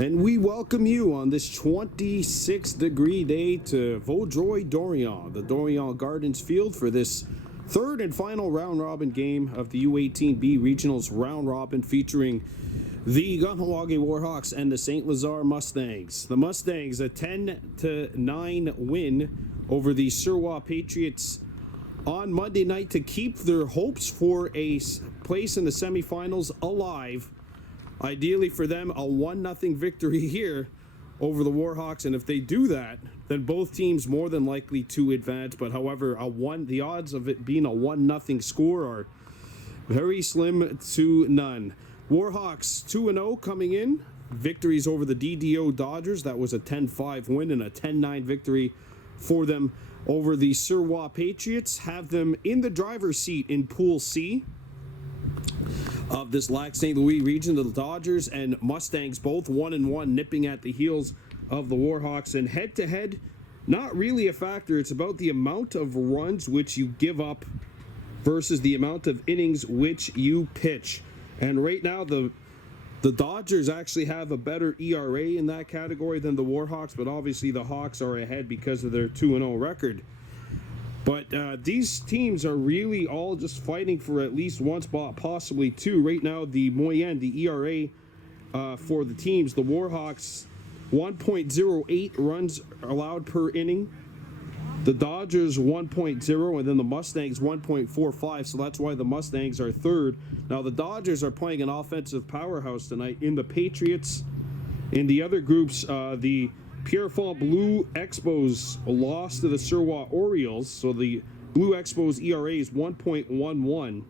And we welcome you on this 26-degree day to Vaudreuil-Dorion, the Dorion Gardens field for this third and final round-robin game of the U18B Regionals round-robin featuring the Kahnawake Warhawks and the St-Lazare Mustangs. The Mustangs, a 10-9 win over the Surwa Patriots on Monday night to keep their hopes for a place in the semifinals alive. Ideally for them, a 1-0 victory here over the Warhawks, and if they do that, then both teams more than likely to advance. But however, the odds of it being a 1-0 score are very slim to none. Warhawks 2-0 coming in. Victories over the DDO Dodgers. That was a 10-5 win and a 10-9 victory for them over the Surwa Patriots. Have them in the driver's seat in Pool C of this Lac St. Louis region. The Dodgers and Mustangs both 1-1, nipping at the heels of the Warhawks. And head-to-head, not really a factor. It's about the amount of runs which you give up versus the amount of innings which you pitch. And right now, the Dodgers actually have a better ERA in that category than the Warhawks, but obviously the Hawks are ahead because of their 2-0 record. But these teams are really all just fighting for at least one spot, possibly two. Right now, the moyenne, the ERA for the teams, the Warhawks, 1.08 runs allowed per inning. The Dodgers, 1.0, and then the Mustangs, 1.45. So that's why the Mustangs are third. Now, the Dodgers are playing an offensive powerhouse tonight. In the Patriots, in the other groups, the Pierrefonds Blue Expos lost to the Surwa Orioles, so the Blue Expos ERA is 1.11.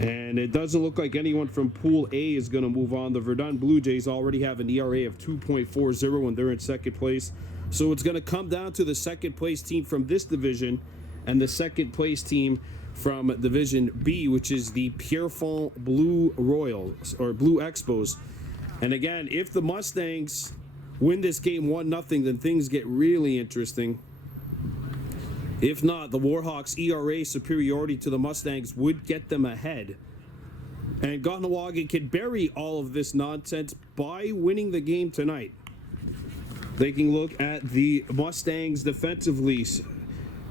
And it doesn't look like anyone from Pool A is going to move on. The Verdun Blue Jays already have an ERA of 2.40 and they're in second place. So it's going to come down to the second place team from this division and the second place team from Division B, which is the Pierrefonds Blue Royals, or Blue Expos. And again, if the Mustangs win this game 1-0, then things get really interesting. If not, the Warhawks' ERA superiority to the Mustangs would get them ahead. And Kahnawake can bury all of this nonsense by winning the game tonight. They can look at the Mustangs defensively.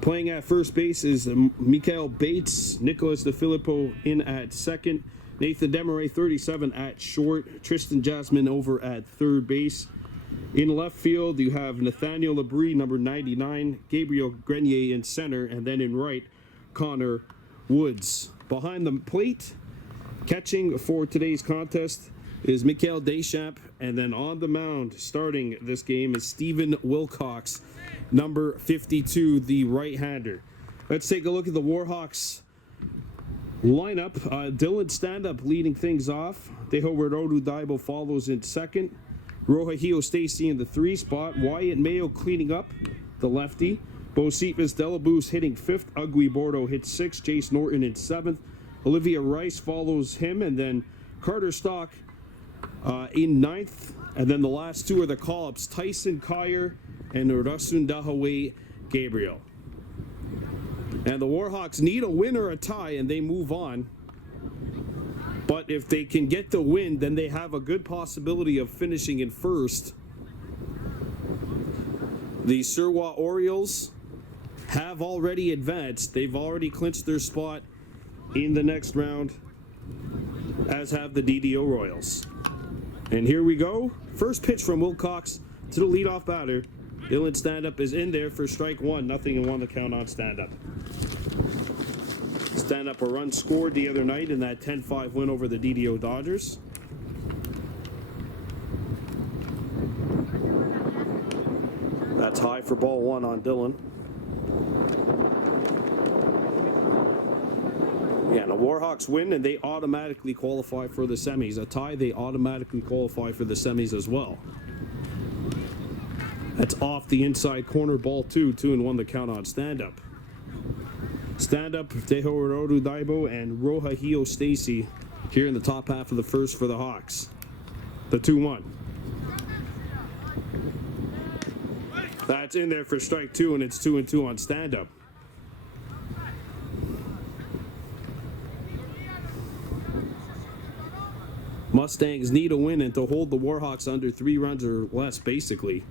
Playing at first base is Mikael Bates, Nicholas DeFilippo in at second, Nathan Demaray, 37, at short, Tristan Jasmine over at third base. In left field, you have Nathaniel Labrie, number 99, Gabriel Grenier in center, and then in right, Connor Woods. Behind the plate, catching for today's contest is Mikael Deschamps, and then on the mound, starting this game, is Stephen Wilcox, number 52, the right-hander. Let's take a look at the Warhawks lineup. Dylan Stand-Up leading things off. Dehoward Odudaibo follows in second. Rohahio Stacy in the 3 spot. Wyatt Mayo cleaning up, the lefty. Bocephus Delabuse hitting 5th. Ugly Bordeaux hits 6th. Jace Norton in 7th. Olivia Rice follows him, and then Carter Stock in 9th. And then the last two are the call-ups, Tyson Kyer and Rasun Dahawe Gabriel. And the Warhawks need a win or a tie, and they move on. But if they can get the win, then they have a good possibility of finishing in first. The Surwa Orioles have already advanced. They've already clinched their spot in the next round, as have the DDO Royals. And here we go. First pitch from Wilcox to the leadoff batter. Dylan Stand-Up is in there for strike one. 0-1 the count on Stand-Up. Stand-Up a run scored the other night in that 10-5 win over the DDO Dodgers. That's high for ball one on Dylan. Yeah, the Warhawks win and they automatically qualify for the semis. A tie, they automatically qualify for the semis as well. That's off the inside corner, ball 2-1 the count on Stand-Up. Stand-Up, Dehoward Odudaibo and Rohahio Stacy here in the top half of the first for the Hawks. The 2-1. That's in there for strike 2, and it's 2-2 on Stand-Up. Mustangs need a win and to hold the Warhawks under 3 runs or less, basically.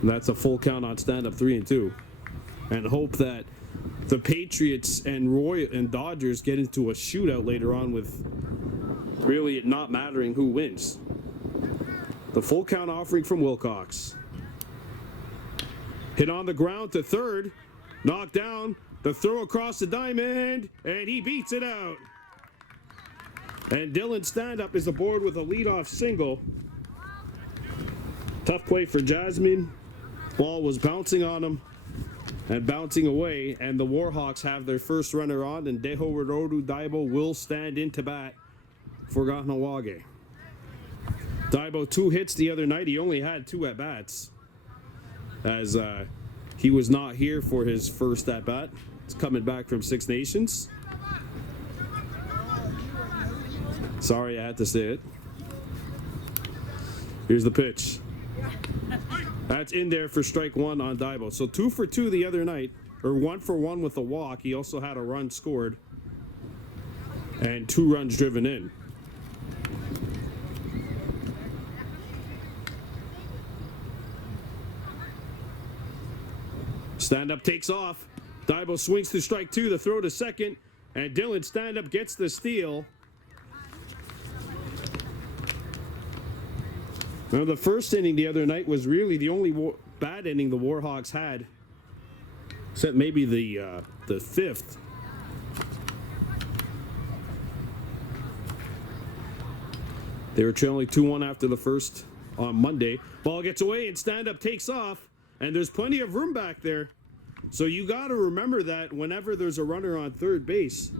And that's a full count on stand-up 3-2. And hope that the Patriots and Dodgers get into a shootout later on, with really it not mattering who wins. The full count offering from Wilcox. Hit on the ground to third. Knocked down. The throw across the diamond. And he beats it out. And Dylan Stand-Up is aboard with a leadoff single. Tough play for Jasmine. Ball was bouncing on him and bouncing away. And the Warhawks have their first runner on. And Deho Daibo will stand in to bat for Kahnawake. Daibo 2 hits the other night. He only had 2 at-bats, as he was not here for his first at-bat. He's coming back from Six Nations. Sorry, I had to say it. Here's the pitch. That's in there for strike 1 on Daibo. So 2 for 2 the other night, or 1 for 1 with a walk. He also had a run scored and 2 runs driven in. Stand-Up takes off. Daibo swings to strike 2, the throw to second, and Dylan Stand-Up gets the steal. Now, the first inning the other night was really the only bad inning the Warhawks had, except maybe the fifth. They were trailing 2-1 after the first on Monday. Ball gets away and Stand-Up takes off, and there's plenty of room back there. So you got to remember that whenever there's a runner on third base,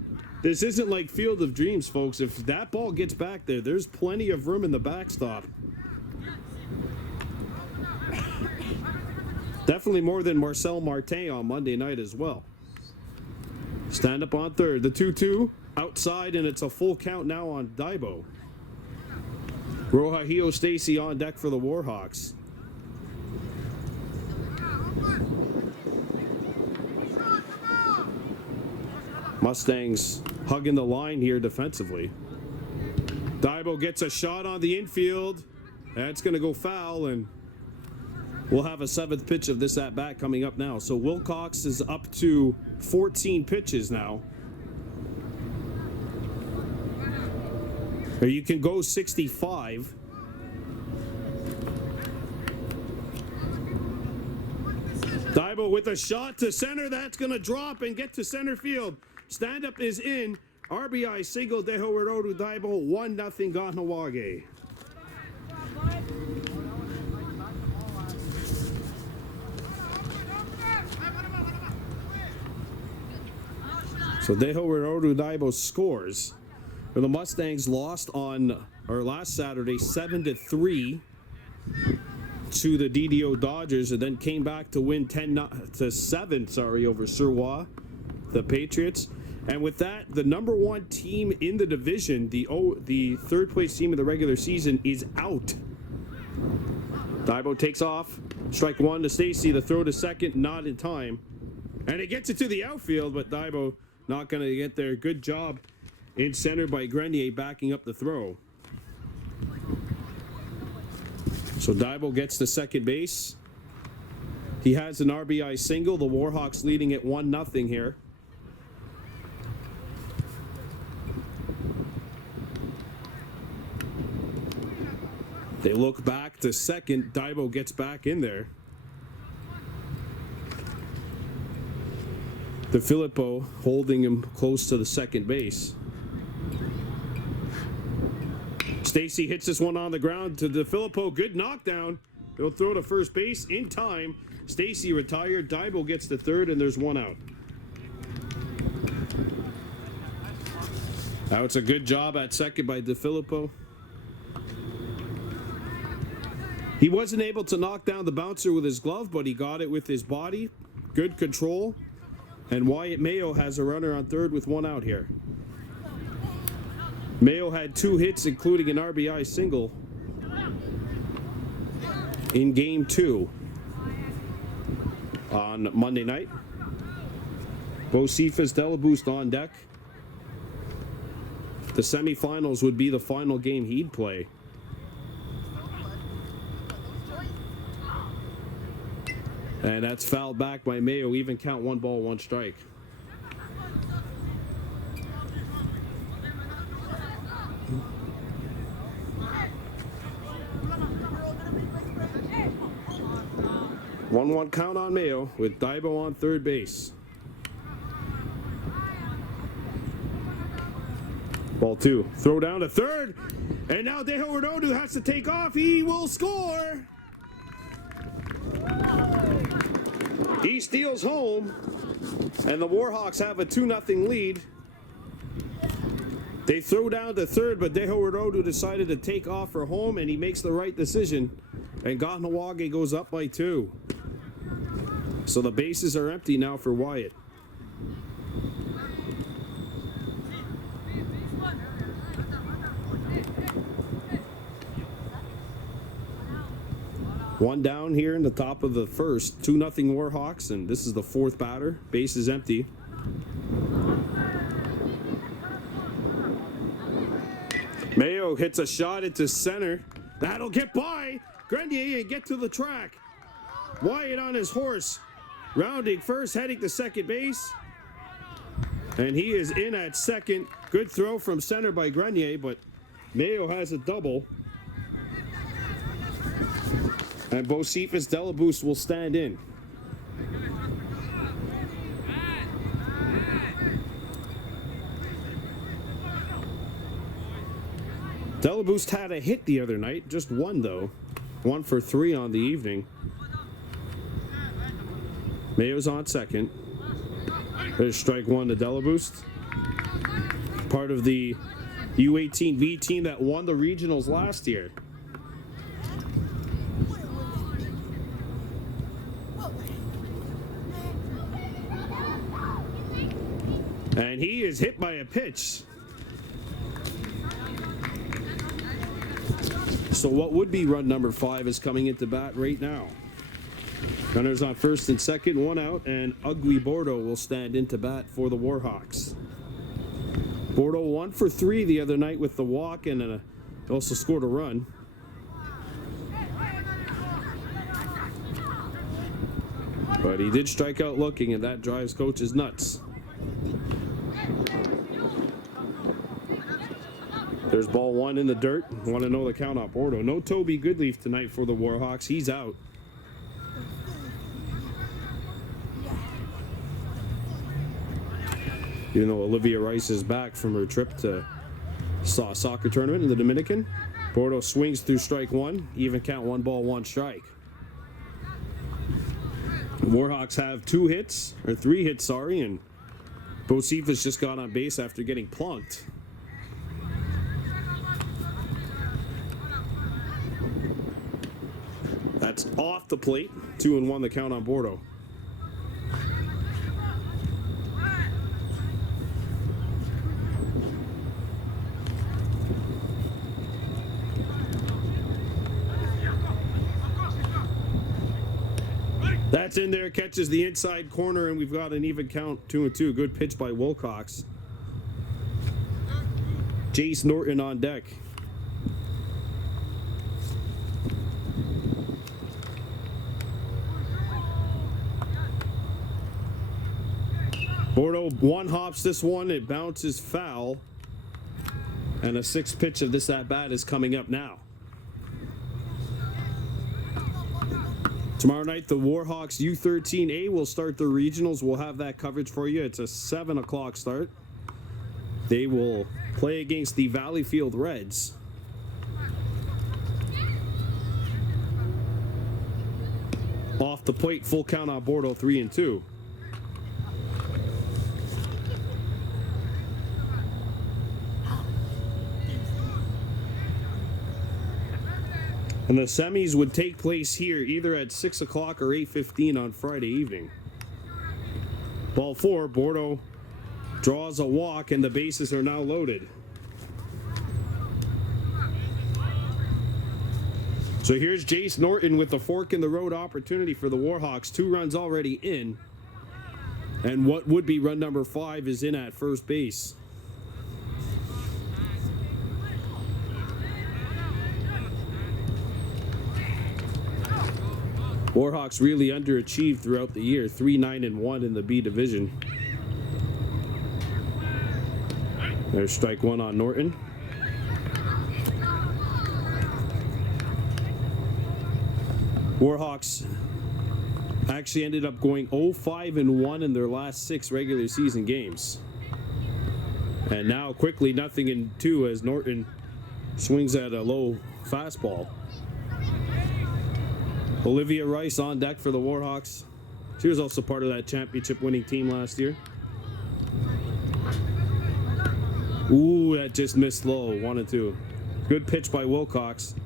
this isn't like Field of Dreams, folks. If that ball gets back there, there's plenty of room in the backstop. Definitely more than Marcel Martin on Monday night as well. Stand-Up on third. The 2-2 outside, and it's a full count now on Daibo. Rohahio Stacy on deck for the Warhawks. Mustangs hugging the line here defensively. Daibo gets a shot on the infield. That's going to go foul, and we'll have a 7th pitch of this at-bat coming up now. So Wilcox is up to 14 pitches now. Or you can go 65. Daibo with a shot to center. That's going to drop and get to center field. Stand-Up is in. RBI single, Deho Daibo, 1-0 Kahnawake. So Deho Daibo scores. The Mustangs lost on last Saturday 7-3 to the DDO Dodgers, and then came back to win 10-7 over Surwa, the Patriots. And with that, the number 1 team in the division, the third place team of the regular season, is out. Daibo takes off. Strike 1 to Stacy. The throw to second, not in time. And it gets it to the outfield, but Daibo not going to get there. Good job in center by Grenier backing up the throw. So Daibo gets to second base. He has an RBI single. The Warhawks leading at 1-0 here. They look back to second. Daibo gets back in there. DeFilippo holding him close to the second base. Stacy hits this one on the ground to DeFilippo. Good knockdown. He'll throw to first base in time. Stacy retired. Daibo gets to third, and there's 1 out. Now it's a good job at second by DeFilippo. He wasn't able to knock down the bouncer with his glove, but he got it with his body. Good control. And Wyatt Mayo has a runner on third with 1 out here. Mayo had 2 hits, including an RBI single in Game 2 on Monday night. Bocephus Delaboost on deck. The semifinals would be the final game he'd play. And that's fouled back by Mayo. Even count, 1 ball, 1 strike. One count on Mayo with Daibo on third base. Ball 2. Throw down to third. And now Deho Redondo has to take off. He will score. He steals home. And the Warhawks have a 2-0 lead. They throw down to third, but Deho Redondo decided to take off for home, and he makes the right decision. And Kahnawake goes up by 2. So the bases are empty now for Wyatt. One down here in the top of the first. 2-0 Warhawks, and this is the 4th batter. Base is empty. Mayo hits a shot into center. That'll get by Grenier and get to the track. Wyatt on his horse. Rounding first, heading to second base. And he is in at second. Good throw from center by Grenier, but Mayo has a double. And Bocephus Delaboost will stand in. Delaboost had a hit the other night, just one though. 1 for 3 on the evening. Mayo's on second. There's strike 1 to Delaboost. Part of the U18 V team that won the regionals last year. And he is hit by a pitch. So what would be run number 5 is coming into bat right now. Gunners on first and second, 1 out, and Ugly Bordeaux will stand into bat for the Warhawks. Bordeaux 1 for 3 the other night with the walk, and also scored a run. But he did strike out looking, and that drives coaches nuts. There's ball 1 in the dirt. Want to know the count on Bordeaux. No Toby Goodleaf tonight for the Warhawks. He's out. Even though Olivia Rice is back from her trip to soccer tournament in the Dominican. Bordeaux swings through strike 1. Even count, 1 ball, 1 strike. The Warhawks have 3 hits, and Bocephus just got on base after getting plunked. That's off the plate. 2-1 the count on Bordeaux. That's in there, catches the inside corner, and we've got an even count, 2-2. Good pitch by Wilcox. Jace Norton on deck. Bordeaux 1 hops this one, it bounces foul. And a 6th pitch of this at-bat is coming up now. Tomorrow night, the Warhawks U13A will start their regionals. We'll have that coverage for you. It's a 7 o'clock start. They will play against the Valleyfield Reds. Off the plate, full count on Bordeaux, 3-2. And the semis would take place here either at 6 o'clock or 8:15 on Friday evening. Ball 4, Bordeaux draws a walk, and the bases are now loaded. So here's Jace Norton with the fork in the road opportunity for the Warhawks. 2 runs already in. And what would be run number 5 is in at first base. Warhawks really underachieved throughout the year, 3-9-1 in the B division. There's strike one on Norton. Warhawks actually ended up going 0-5-1 in their last 6 regular season games. And now quickly 0-2 as Norton swings at a low fastball. Olivia Rice on deck for the Warhawks. She was also part of that championship winning team last year. Ooh, that just missed low, 1-2. Good pitch by Wilcox.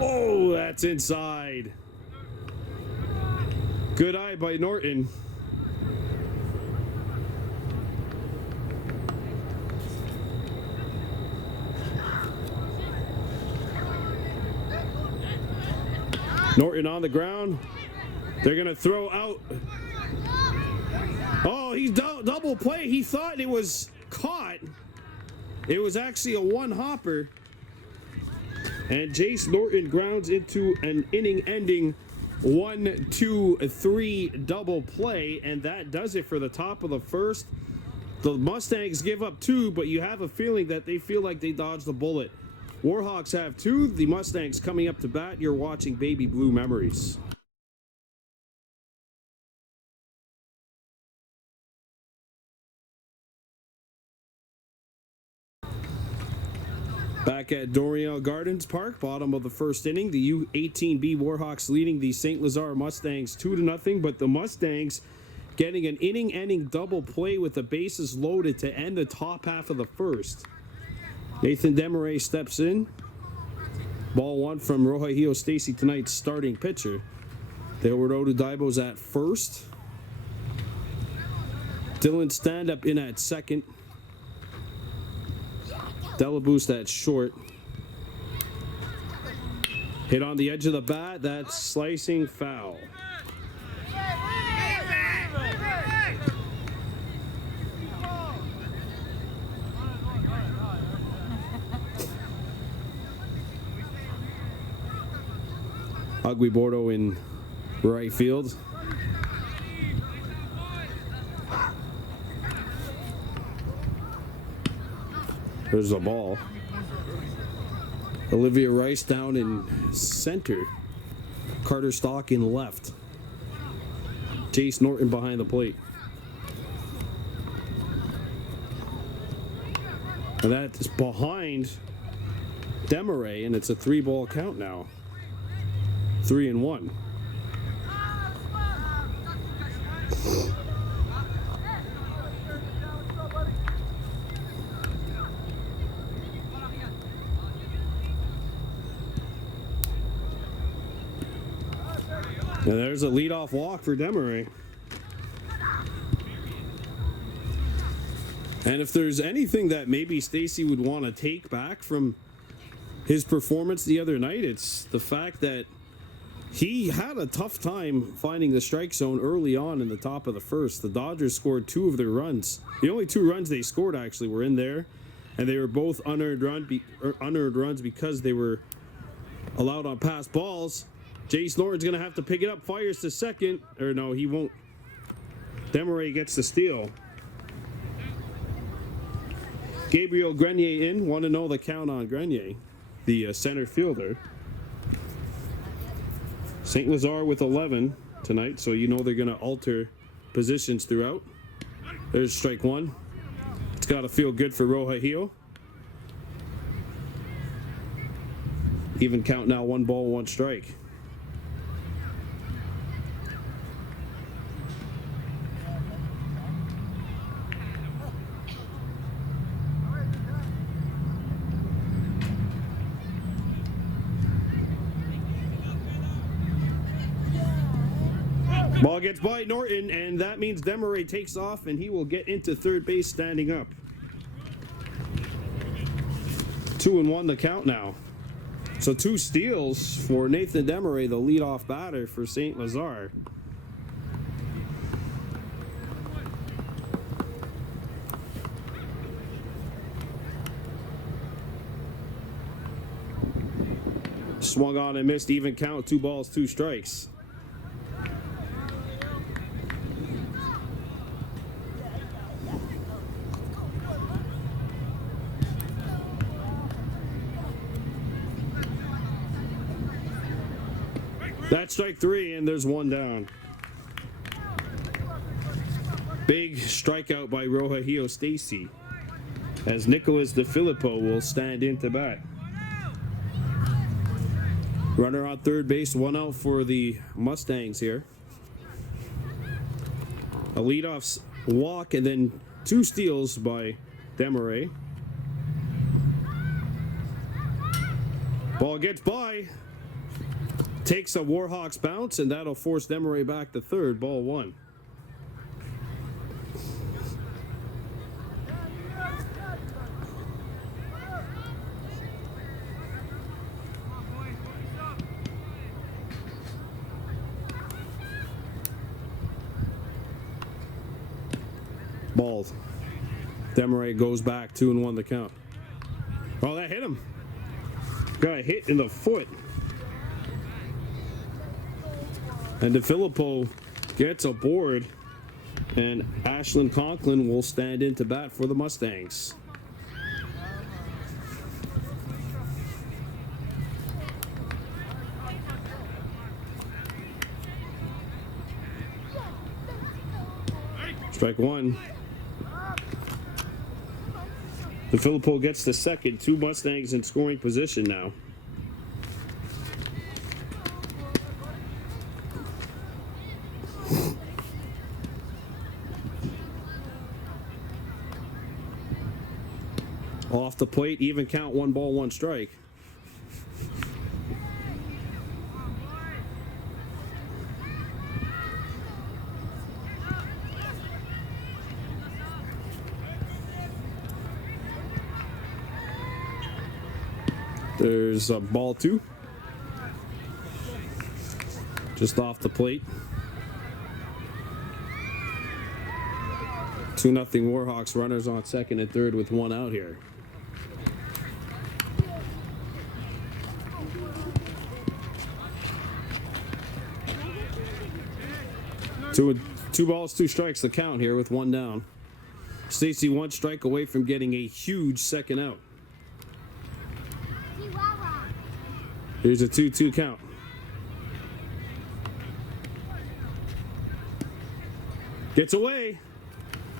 Oh, that's inside. Good eye by Norton. Norton on the ground. They're going to throw out. Oh, he's double play. He thought it was caught. It was actually a one-hopper. And Jace Norton grounds into an inning-ending 1-2-3 double play. And that does it for the top of the first. The Mustangs give up 2, but you have a feeling that they feel like they dodged the bullet. Warhawks have 2. The Mustangs coming up to bat. You're watching Baby Blue Memories. Back at Dorian Gardens Park, bottom of the first inning, the U18B Warhawks leading the St-Lazare Mustangs 2-0, but the Mustangs getting an inning-ending double play with the bases loaded to end the top half of the first. Nathan Demaray steps in. Ball 1 from Rohahio Stacy, tonight's starting pitcher. Delward Odudaibo's at first. Dylan Stand-Up in at second. Delaboost at short. Hit on the edge of the bat. That's slicing foul. Aguibordo in right field. There's a ball. Olivia Rice down in center. Carter Stock in left. Jace Norton behind the plate. And that is behind Demaray, and it's a 3-ball count now. 3-1. And there's a leadoff walk for Demaray. And if there's anything that maybe Stacy would want to take back from his performance the other night, it's the fact that he had a tough time finding the strike zone early on in the top of the first. The Dodgers scored 2 of their runs. The only 2 runs they scored actually were in there, and they were both unearned runs because they were allowed on pass balls. Jace Norton's going to have to pick it up, fires to second. Or no, he won't. Demaray gets the steal. Gabriel Grenier in. 1-0 the count on Grenier, the center fielder. St-Lazare with 11 tonight, so you know they're going to alter positions throughout. There's strike 1. It's got to feel good for Rohahio. Even count now, 1 ball, 1 strike. Ball gets by Norton, and that means Demaray takes off, and he will get into third base standing up. 2-1 the count now. So 2 steals for Nathan Demaray, the leadoff batter for St-Lazare. Swung on and missed, even count, 2 balls, 2 strikes. That's strike 3, and there's 1 down. Big strikeout by Rohahio Stacy, as Nicholas DeFilippo will stand in to bat. Runner on third base, 1 out for the Mustangs here. A leadoff walk and then 2 steals by Desmarais. Ball gets by. Takes a Warhawks bounce, and that'll force Desmarais back to third. Ball 1. Ball. Desmarais goes back, 2-1 the count. Oh, that hit him. Got hit in the foot. And DeFilippo gets aboard, and Ashlyn Conklin will stand in to bat for the Mustangs. Strike 1. DeFilippo gets the second. 2 Mustangs in scoring position now. Off the plate, even count, 1 ball, 1 strike. There's a ball 2. Just off the plate. 2-0 Warhawks, runners on second and third with 1 out here. Two balls, 2 strikes the count here with 1 down. Stacy 1 strike away from getting a huge second out. Here's a 2-2 count. Gets away.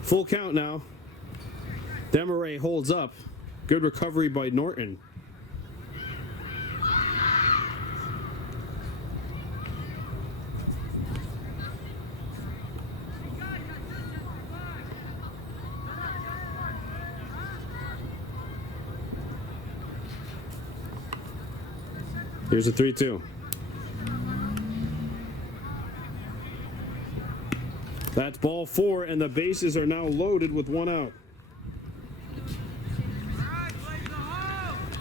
Full count now. Desmarais holds up. Good recovery by Norton. Here's a 3-2. That's ball 4, and the bases are now loaded with 1 out.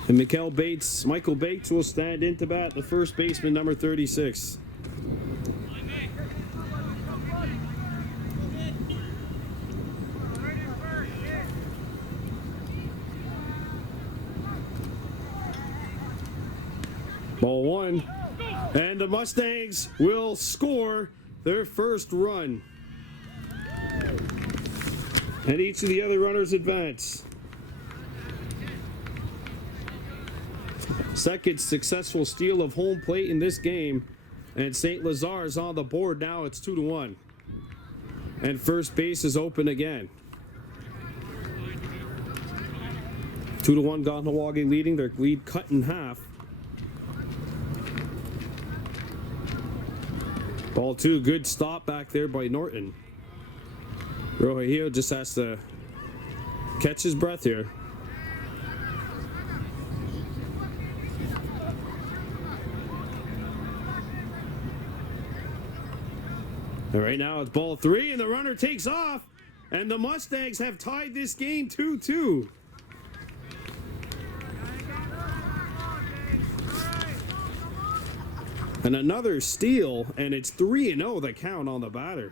And Michael Bates will stand in to bat, the first baseman, number 36. Ball 1, and the Mustangs will score their first run. And each of the other runners advance. Second successful steal of home plate in this game, and St-Lazare is on the board now. It's 2-1, and first base is open again. 2-1 Kahnawake leading, their lead cut in half. Ball 2, good stop back there by Norton. Rohahio just has to catch his breath here. And right now it's ball 3, and the runner takes off, and the Mustangs have tied this game 2-2. And another steal, and it's 3-0 the count on the batter.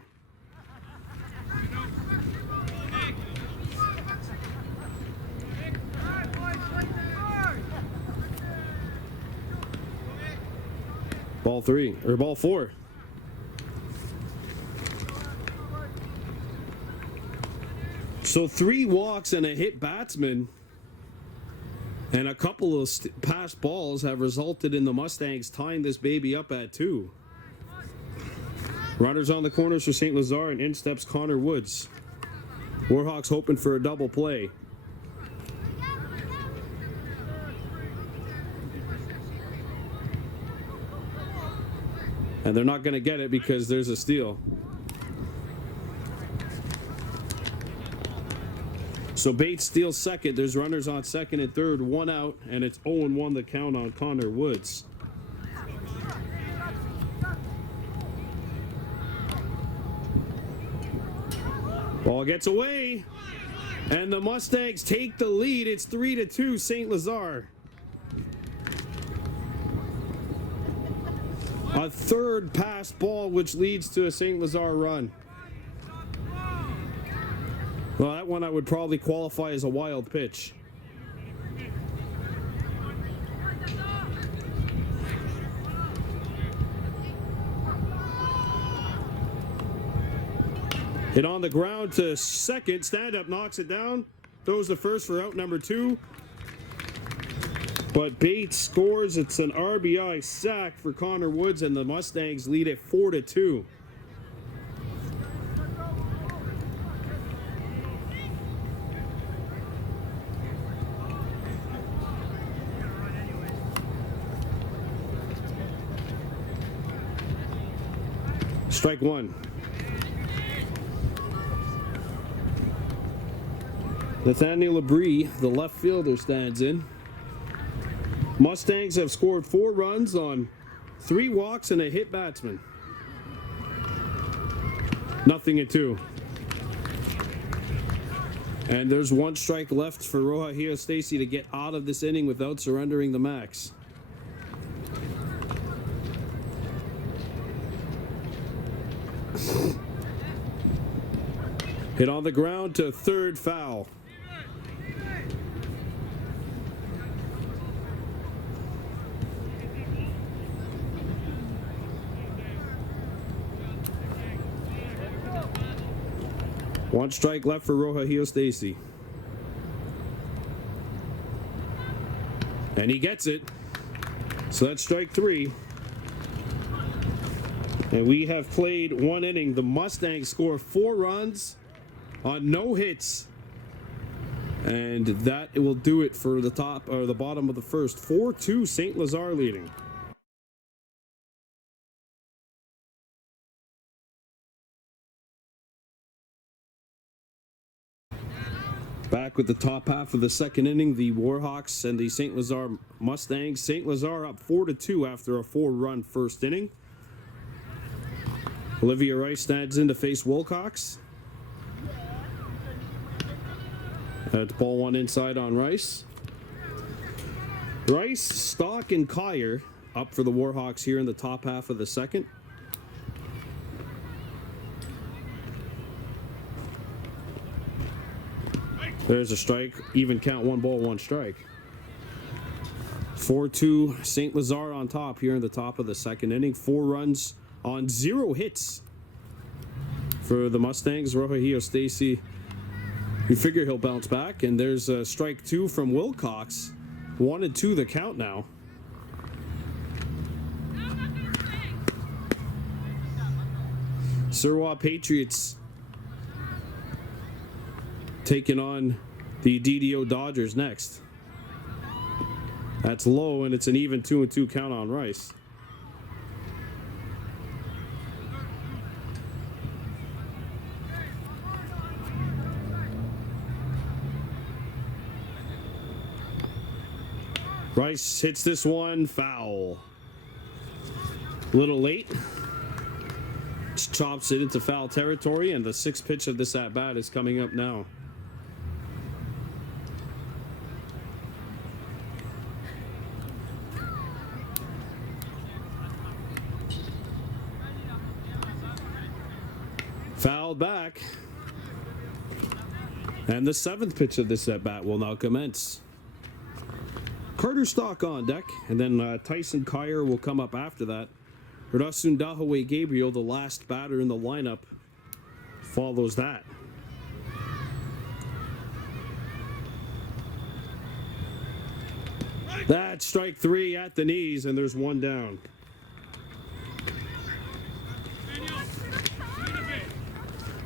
Ball 3, or ball 4. So 3 walks and a hit batsman and a couple of passed balls have resulted in the Mustangs tying this baby up at 2. Runners on the corners for St-Lazare, and in steps Connor Woods. Warhawks hoping for a double play. And they're not going to get it because there's a steal. So Bates steals second. There's runners on second and third, 1 out, and it's 0-1 the count on Connor Woods. Ball gets away, and the Mustangs take the lead. It's 3-2 St-Lazare. A third pass ball, which leads to a St-Lazare run. Well, that one I would probably qualify as a wild pitch. Hit on the ground to second. Stand up knocks it down. Throws the first for out number 2. But Bates scores. It's an RBI sack for Connor Woods, and the Mustangs lead it 4-2. Strike 1. Nathaniel Labrie, the left fielder, stands in. Mustangs have scored 4 runs on 3 walks and a hit batsman. 0-2. And there's 1 strike left for Warhawks Stacy to get out of this inning without surrendering the max. Hit on the ground to third, foul. One strike left for Warhawks Stacy. And he gets it. So that's strike 3. And we have played 1 inning. The Mustangs score 4 runs on no hits. And that will do it for the top or the bottom of the first. 4-2 St-Lazare leading. Back with the top half of the second inning, the Warhawks and the St-Lazare Mustangs. St-Lazare up 4-2 after a 4-run first inning. Olivia Rice stands in to face Wilcox. That's ball 1 inside on Rice. Rice, Stock, and Kyer up for the Warhawks here in the top half of the second. There's a strike. Even count, 1 ball, 1 strike. 4-2 St-Lazare on top here in the top of the second inning. 4 runs on 0 hits for the Mustangs. Warhawks Stacy, you figure he'll bounce back. And there's a strike 2 from Wilcox. 1-2 the count now. Surwa Patriots taking on the DDO Dodgers next. That's low, and it's an even 2-2 count on Rice. Rice hits this one foul. A little late. Chops it into foul territory, and the 6th pitch of this at-bat is coming up now. Fouled back. And the 7th pitch of this at-bat will now commence. Carter Stock on deck, and then Tyson Kyer will come up after that. Rasundahawe Gabriel, the last batter in the lineup, follows that. That's strike 3 at the knees, and there's one down.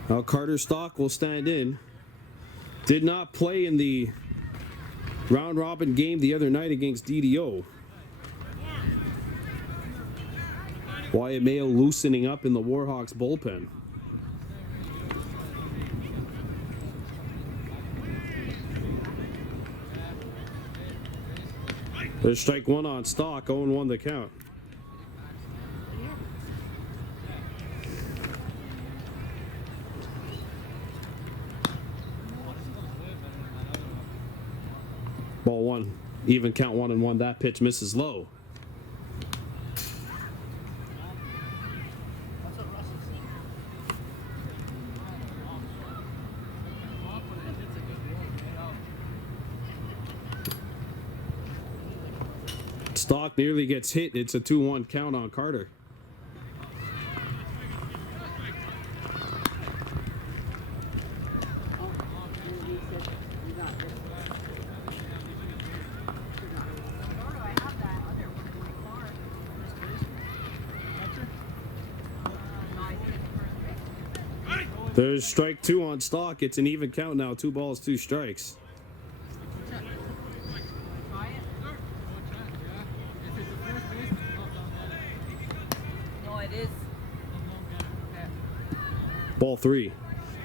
Now Carter Stock will stand in. Did not play in the round robin game the other night against DDO. Wyatt Mayo loosening up in the Warhawks bullpen. There's strike 1 on Stock, 0-1 the count. Ball 1, even count 1-1. That pitch misses low. Stock nearly gets hit. It's a 2-1 count on Carter. There's strike 2 on Stock. It's an even count now. 2 balls, 2 strikes. Ball 3.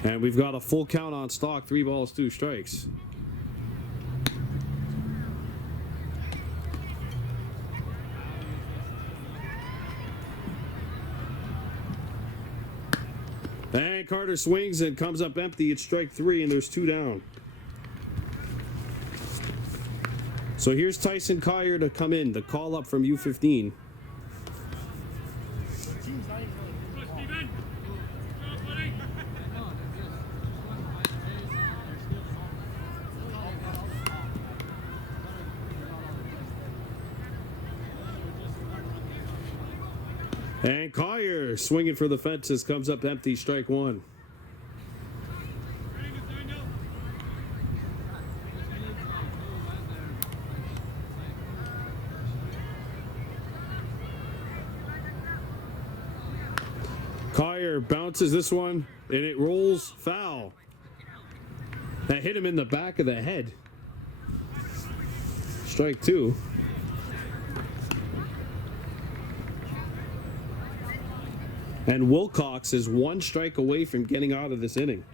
And we've got a full count on Stock. 3 balls, 2 strikes. And Carter swings and comes up empty. It's strike 3, and there's 2 down. So here's Tyson Kyer to come in. The call up from U15. And Kyer swinging for the fences, comes up empty, strike 1. Kyer bounces this one, and it rolls foul. That hit him in the back of the head. Strike 2. And Wilcox is 1 strike away from getting out of this inning.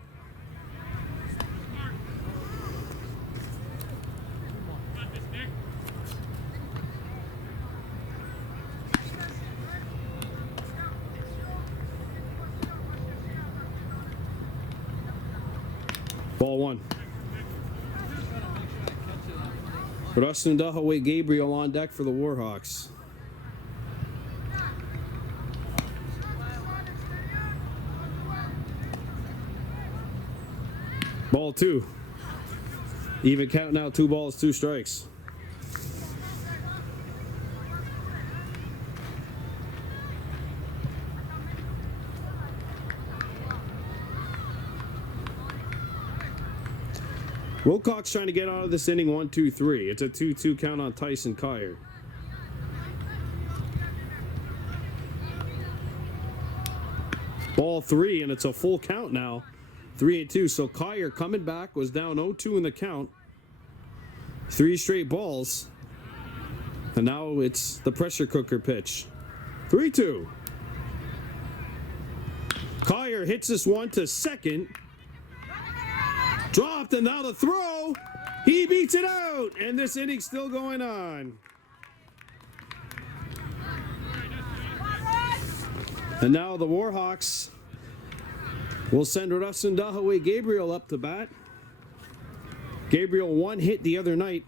Ball 1. Rasundahawe Gabriel on deck for the Warhawks. Ball 2. Even count now, 2 balls, 2 strikes. Wilcox trying to get out of this inning 1-2-3. It's a 2-2 count on Tyson Kyer. Ball 3, and it's a full count now. 3-2. So Kyer coming back, was down 0-2 in the count. 3 straight balls. And now it's the pressure cooker pitch. 3-2. Kyer hits this one to second. Dropped, and now the throw. He beats it out, and this inning's still going on. And now the Warhawks will send Rasundahawe Gabriel up to bat. Gabriel 1 hit the other night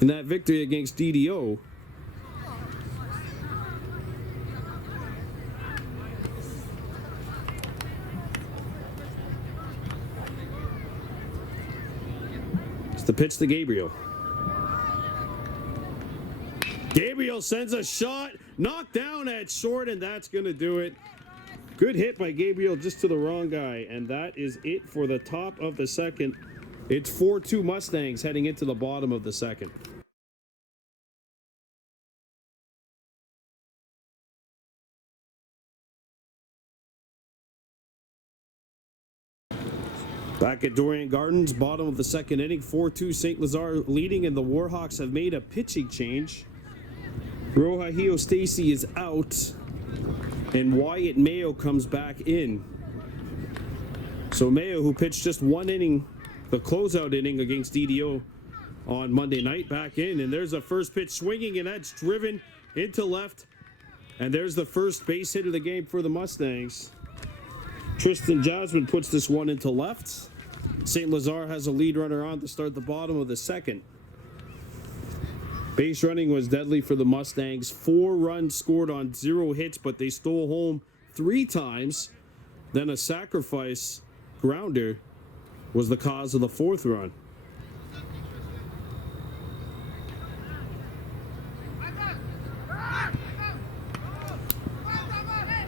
in that victory against DDO. It's the pitch to Gabriel. Gabriel sends a shot, knocked down at short, and that's going to do it. Good hit by Gabriel, just to the wrong guy, and that is it for the top of the second. It's 4-2 Mustangs heading into the bottom of the second. Back at Dorian Gardens, bottom of the second inning, 4-2 St-Lazare leading, and the Warhawks have made a pitching change. Roja Stacy is out, and Wyatt Mayo comes back in. So Mayo, who pitched just one inning, the closeout inning against DDO on Monday night, back in, and there's a first pitch swinging, and that's driven into left, and there's the first base hit of the game for the Mustangs. Tristan Jasmine puts this one into left. St-Lazare has a lead runner on to start the bottom of the second. Base running was deadly for the Mustangs. 4 runs scored on 0 hits, but they stole home 3 times. Then a sacrifice grounder was the cause of the 4th run.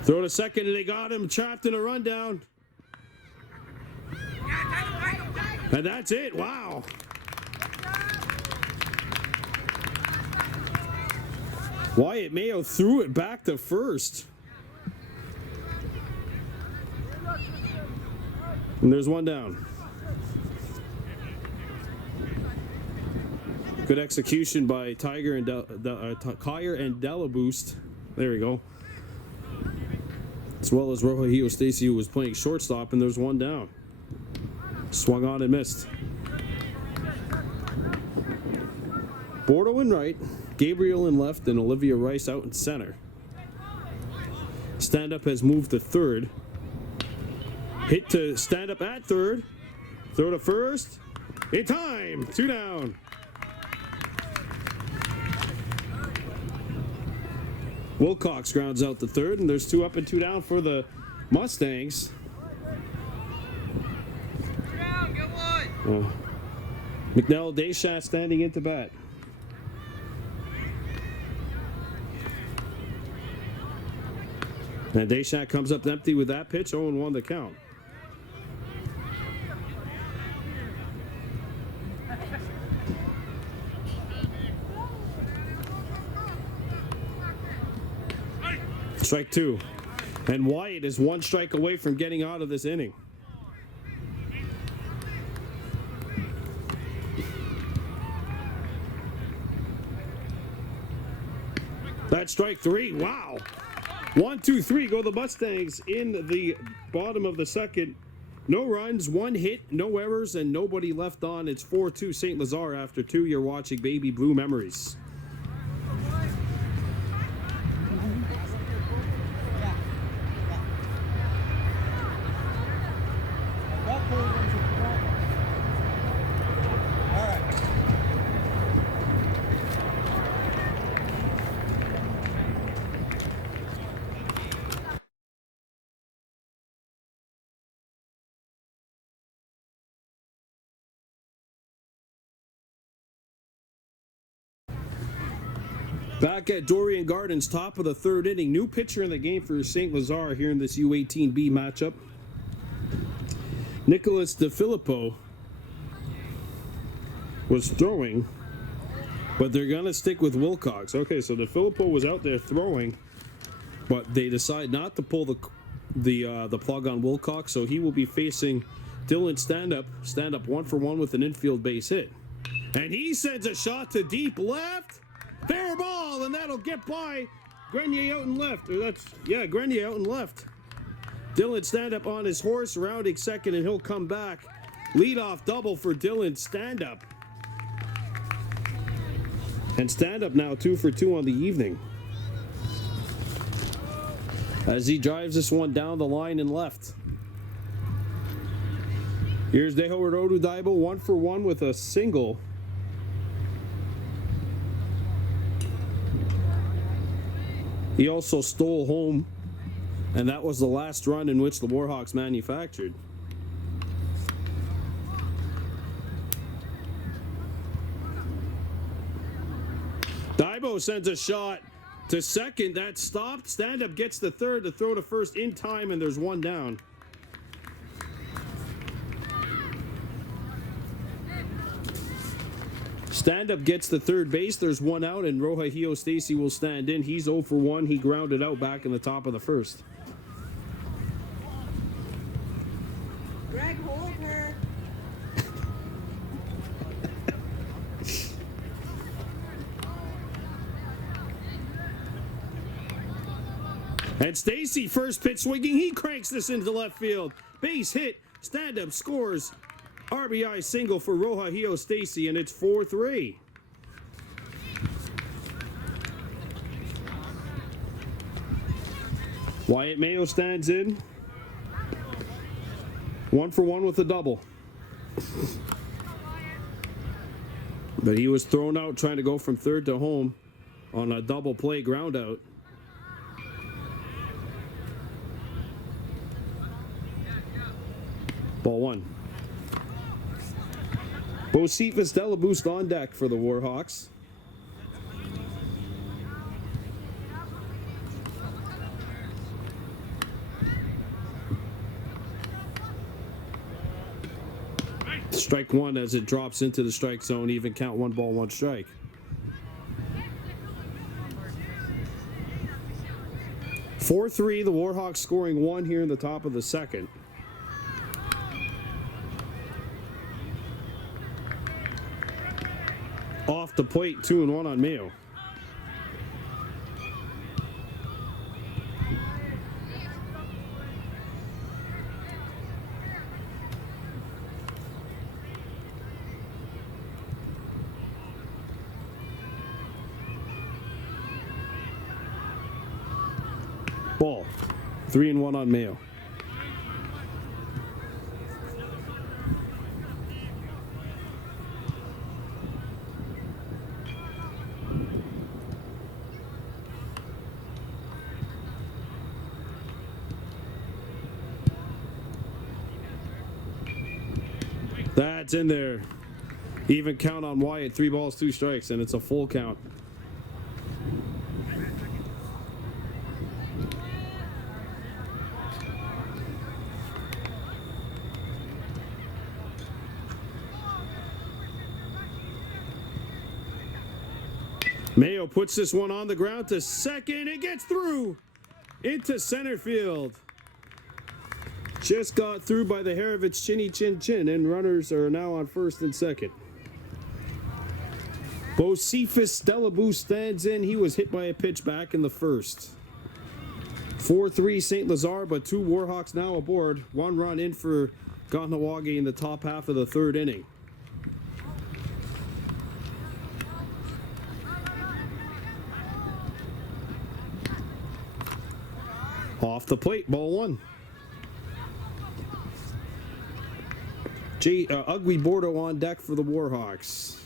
Throw to second, and they got him trapped in a rundown. And that's it. Wow. Wyatt Mayo threw it back to first. And there's one down. Good execution by Kyer and Delaboost. There we go. As well as Roja Stacy, who was playing shortstop, and there's one down. Swung on and missed. Bordeaux in right, Gabriel in left, and Olivia Rice out in center. Stand-up has moved to third. Hit to stand-up at third. Throw to first. In time. 2 down. Wilcox grounds out the third, and there's 2 up and 2 down for the Mustangs. McNell Deschamps standing into bat. And Deschamps comes up empty with that pitch, 0-1 the count. Strike 2. And Wyatt is 1 strike away from getting out of this inning. That's strike 3. Wow. 1, 2, 3 go the Mustangs in the bottom of the second. No runs, 1 hit, no errors, and nobody left on. It's 4-2 St-Lazare after 2. You're watching Baby Blue Memories. Back at Dorian Gardens, top of the 3rd inning. New pitcher in the game for St-Lazare here in this U18B matchup. Nicholas DeFilippo was throwing, but they're going to stick with Wilcox. Okay, so DeFilippo was out there throwing, but they decide not to pull the plug on Wilcox, so he will be facing Dylan Stand-up 1-for-1 with an infield base hit. And he sends a shot to deep left. Fair ball, and that'll get by Grenier out in left. Grenier out in left. Dylan Stand-up on his horse, rounding second, and he'll come back. Leadoff double for Dylan Stand-up. And Stand-up now 2 for 2 on the evening, as he drives this one down the line and left. Here's Deho Rodu Daibo, 1-for-1 with a single. He also stole home, and that was the last run in which the Warhawks manufactured. Daibo sends a shot to second. That stopped. Stand-up gets the third to throw to first in time, and there's one down. Stand-up gets the third base. There's one out, and Warhawks Stacy will stand in. He's 0 for 1. He grounded out back in the top of the first. Greg, hold her. And Stacy, first pitch swinging. He cranks this into left field. Base hit. Stand-up scores. RBI single for Warhawks Stacy, and it's 4-3. Wyatt Mayo stands in. 1 for 1 with a double. But he was thrown out trying to go from third to home on a double play ground out. Ball 1. Bocephus Delaboost on deck for the Warhawks. Strike one as it drops into the strike zone. Even count, 1 ball, 1 strike. (4-3), the Warhawks scoring 1 here in the top of the second. Off the plate, 2-1 on Mayo. Ball, 3-1 on Mayo. That's in there. Even count on Wyatt. 3 balls, 2 strikes, and it's a full count. Mayo puts this one on the ground to second. It gets through into center field. Just got through by the hair of its chinny chin chin, and runners are now on first and second. Bocephus Delaboost stands in. He was hit by a pitch back in the first. 4-3 St-Lazare, but 2 Warhawks now aboard. 1 run in for Kahnawake in the top half of the third inning. Off the plate, ball 1. Ugly Bordeaux on deck for the Warhawks.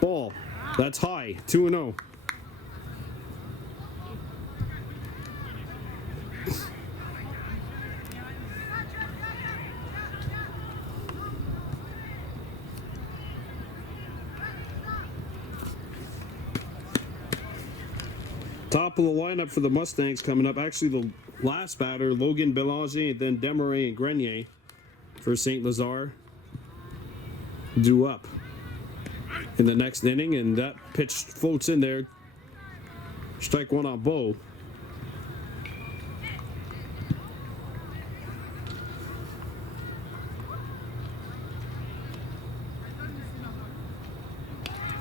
Ball, that's high, 2-0. Top of the lineup for the Mustangs coming up. Actually, the last batter, Logan Belanger, and then Desmarais and Grenier for St-Lazare due up in the next inning, and that pitch floats in there. Strike 1 on Bo.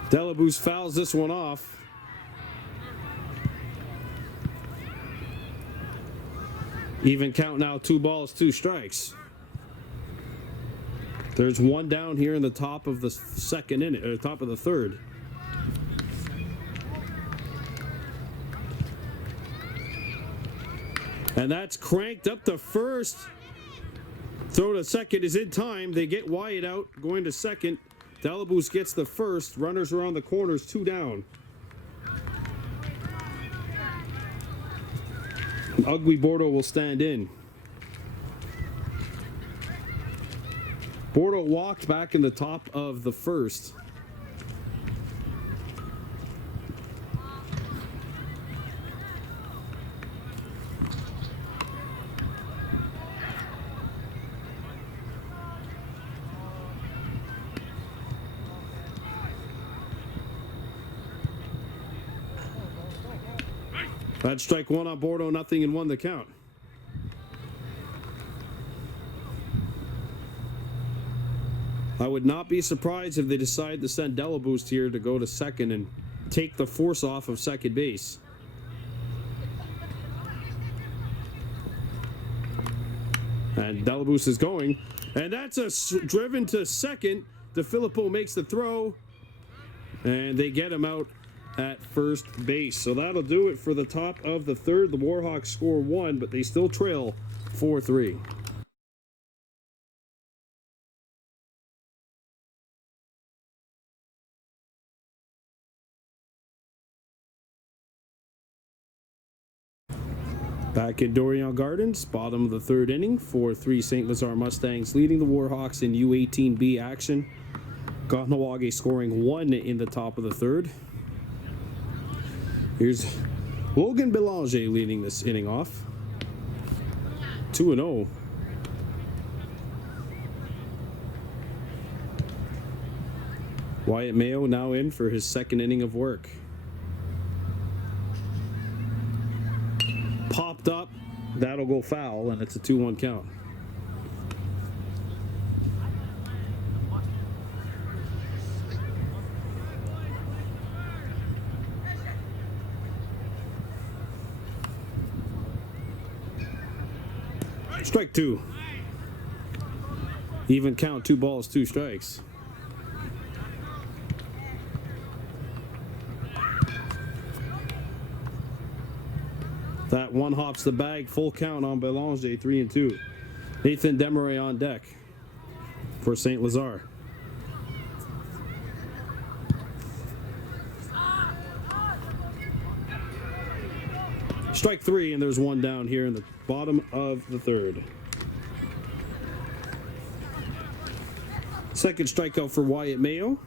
Delaboost fouls this one off. Even count now, 2 balls, 2 strikes. There's 1 down here in the top of the second inning, or top of the third. And that's cranked up to first. Throw to second is in time. They get Wyatt out, going to second. Delaboost gets the first. Runners around the corners, 2 down. Ugly Bordeaux will stand in. Bordeaux walked back in the top of the first. That's strike one on Bordeaux, nothing and one the count. I would not be surprised if they decide to send Delaboost here to go to second and take the force off of second base. And Delaboost is going. And that's a driven to second. DeFilippo makes the throw. And they get him out at first base. So that'll do it for the top of the third. The Warhawks score one, but they still trail 4-3. Back in Dorion Gardens, bottom of the third inning, 4-3 St-Lazare Mustangs leading the Warhawks in U18B action. Kahnawake scoring one in the top of the third. Here's Logan Belanger leading this inning off. 2-0. Wyatt Mayo now in for his second inning of work. Popped up, that'll go foul, and it's a 2-1 count. Strike two. Even count, 2 balls, 2 strikes. That one hops the bag, full count on Belanger, 3-2. Nathan Demaray on deck for St-Lazare. Strike 3, and there's one down here in the bottom of the third. Second strikeout for Wyatt Mayo.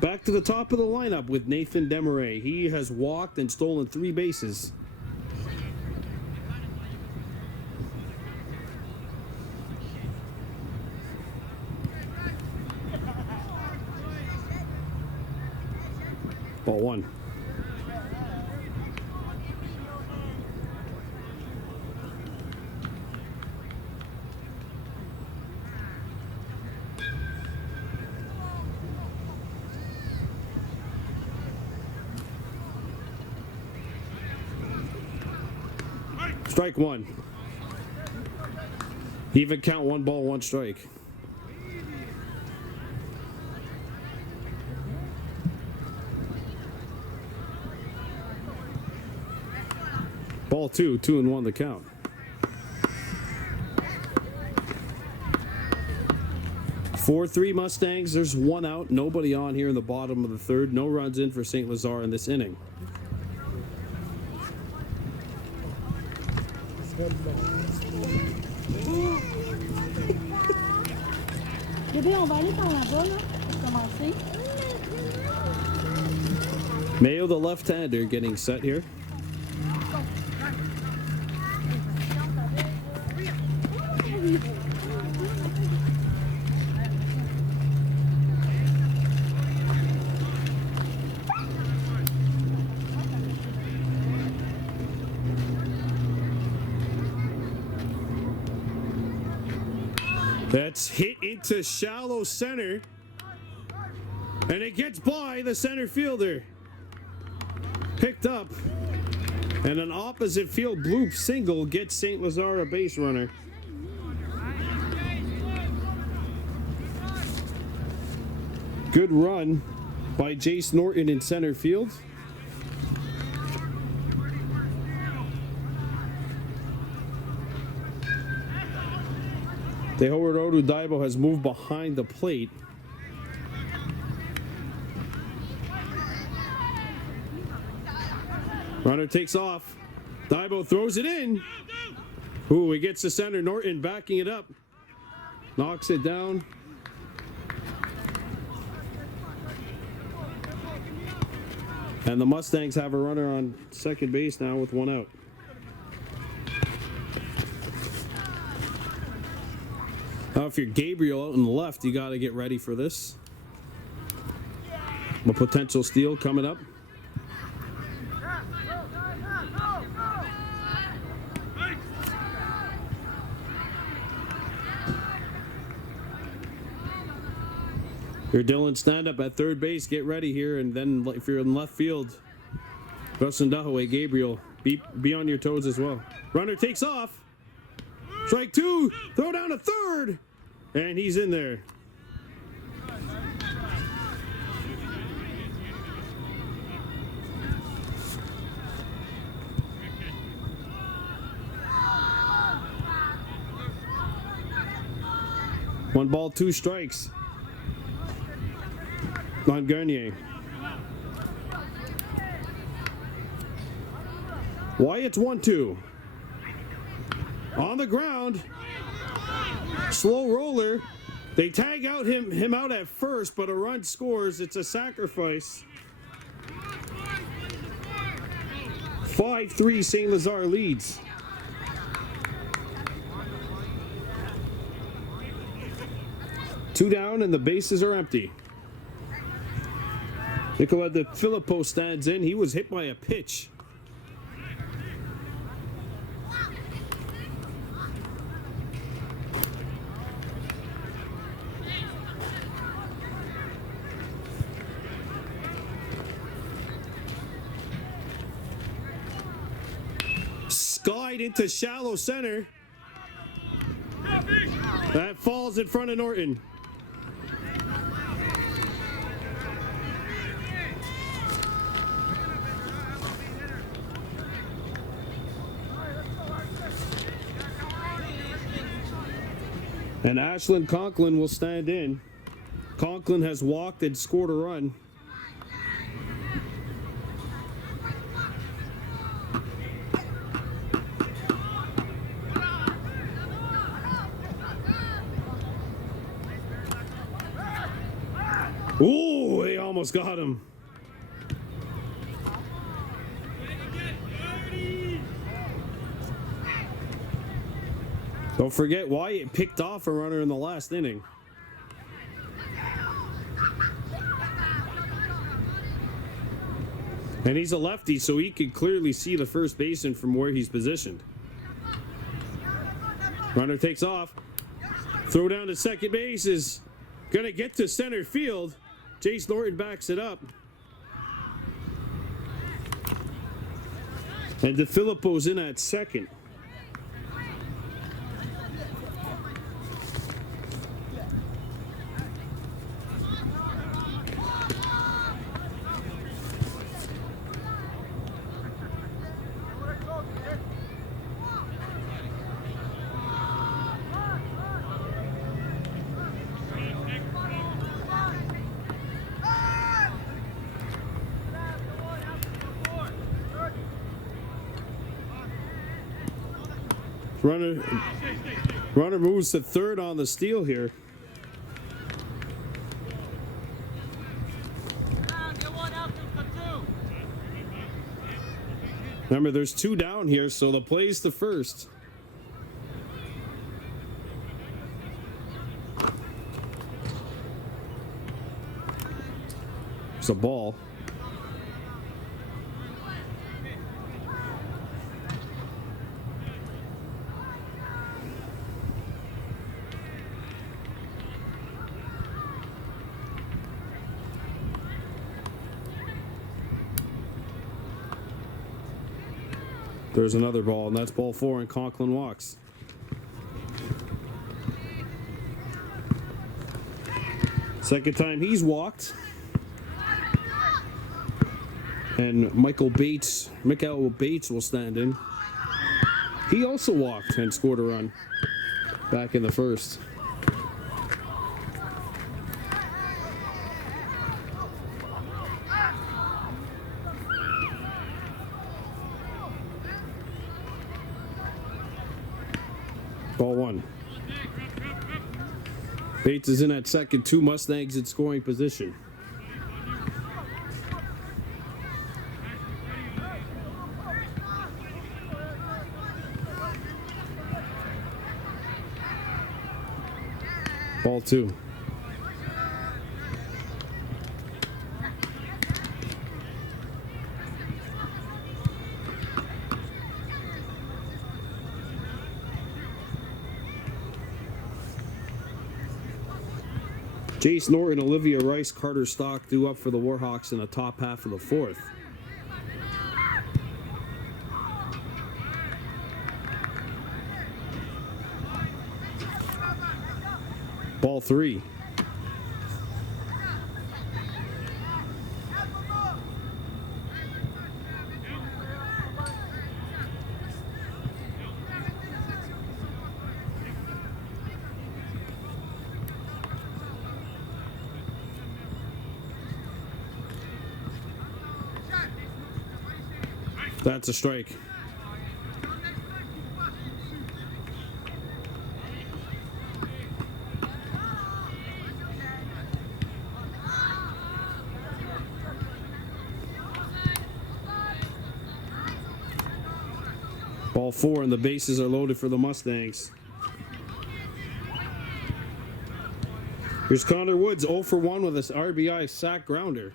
Back to the top of the lineup with Nathan Demaray. He has walked and stolen 3 bases. Ball 1. Strike 1. Even count, 1 ball, 1 strike. Ball 2, 2-1 the count. (4-3 Mustangs. There's 1 out. Nobody on here in the bottom of the third. No runs in for St-Lazare in this inning. Mayo, the left-hander, getting set here. That's hit into shallow center, and it gets by the center fielder. Picked up, and an opposite field bloop single gets St-Lazare a base runner. Good run by Jace Norton in center field. Tehorodou Daibo has moved behind the plate. Runner takes off. Daibo throws it in. Ooh, he gets to center. Norton backing it up. knocks it down. And the Mustangs have a runner on second base now with one out. Now, if you're Gabriel out in the left, you got to get ready for this. A potential steal coming up. Your Dylan, stand up at third base, get ready here, and then if you're in left field, Justin Dahaway, Gabriel, be on your toes as well. Runner takes off. Strike two, throw down to third, and he's in there. One ball, two strikes. On Garnier. Wyatt's 1-2. On the ground. Slow roller. They tag out him out at first, but a run scores. It's a sacrifice. 5-3 St-Lazare leads. Two down and the bases are empty. Nicola De Filippo stands in. He was hit by a pitch. Skied into shallow center. That falls in front of Norton. And Ashlyn Conklin will stand in. Conklin has walked and scored a run. Ooh, they almost got him. Don't forget Wyatt picked off a runner in the last inning. And he's a lefty, so he can clearly see the first baseman from where he's positioned. Runner takes off. Throw down to second base is going to get to center field. Jace Norton backs it up. And De Filippo's in at second. Runner moves to third on the steal here. Remember, there's two down here, so the play's to first. It's a ball. There's another ball, and that's ball four, and Conklin walks. Second time he's walked. And Mikael Bates will stand in. He also walked and scored a run back in the first. Ball one. Bates is in at second, 2 Mustangs in scoring position. Ball 2. Jace Norton, Olivia Rice, Carter Stock due up for the Warhawks in the top half of the 4th. Ball 3. That's a strike. Ball 4 and the bases are loaded for the Mustangs. Here's Connor Woods 0 for 1 with this RBI sack grounder.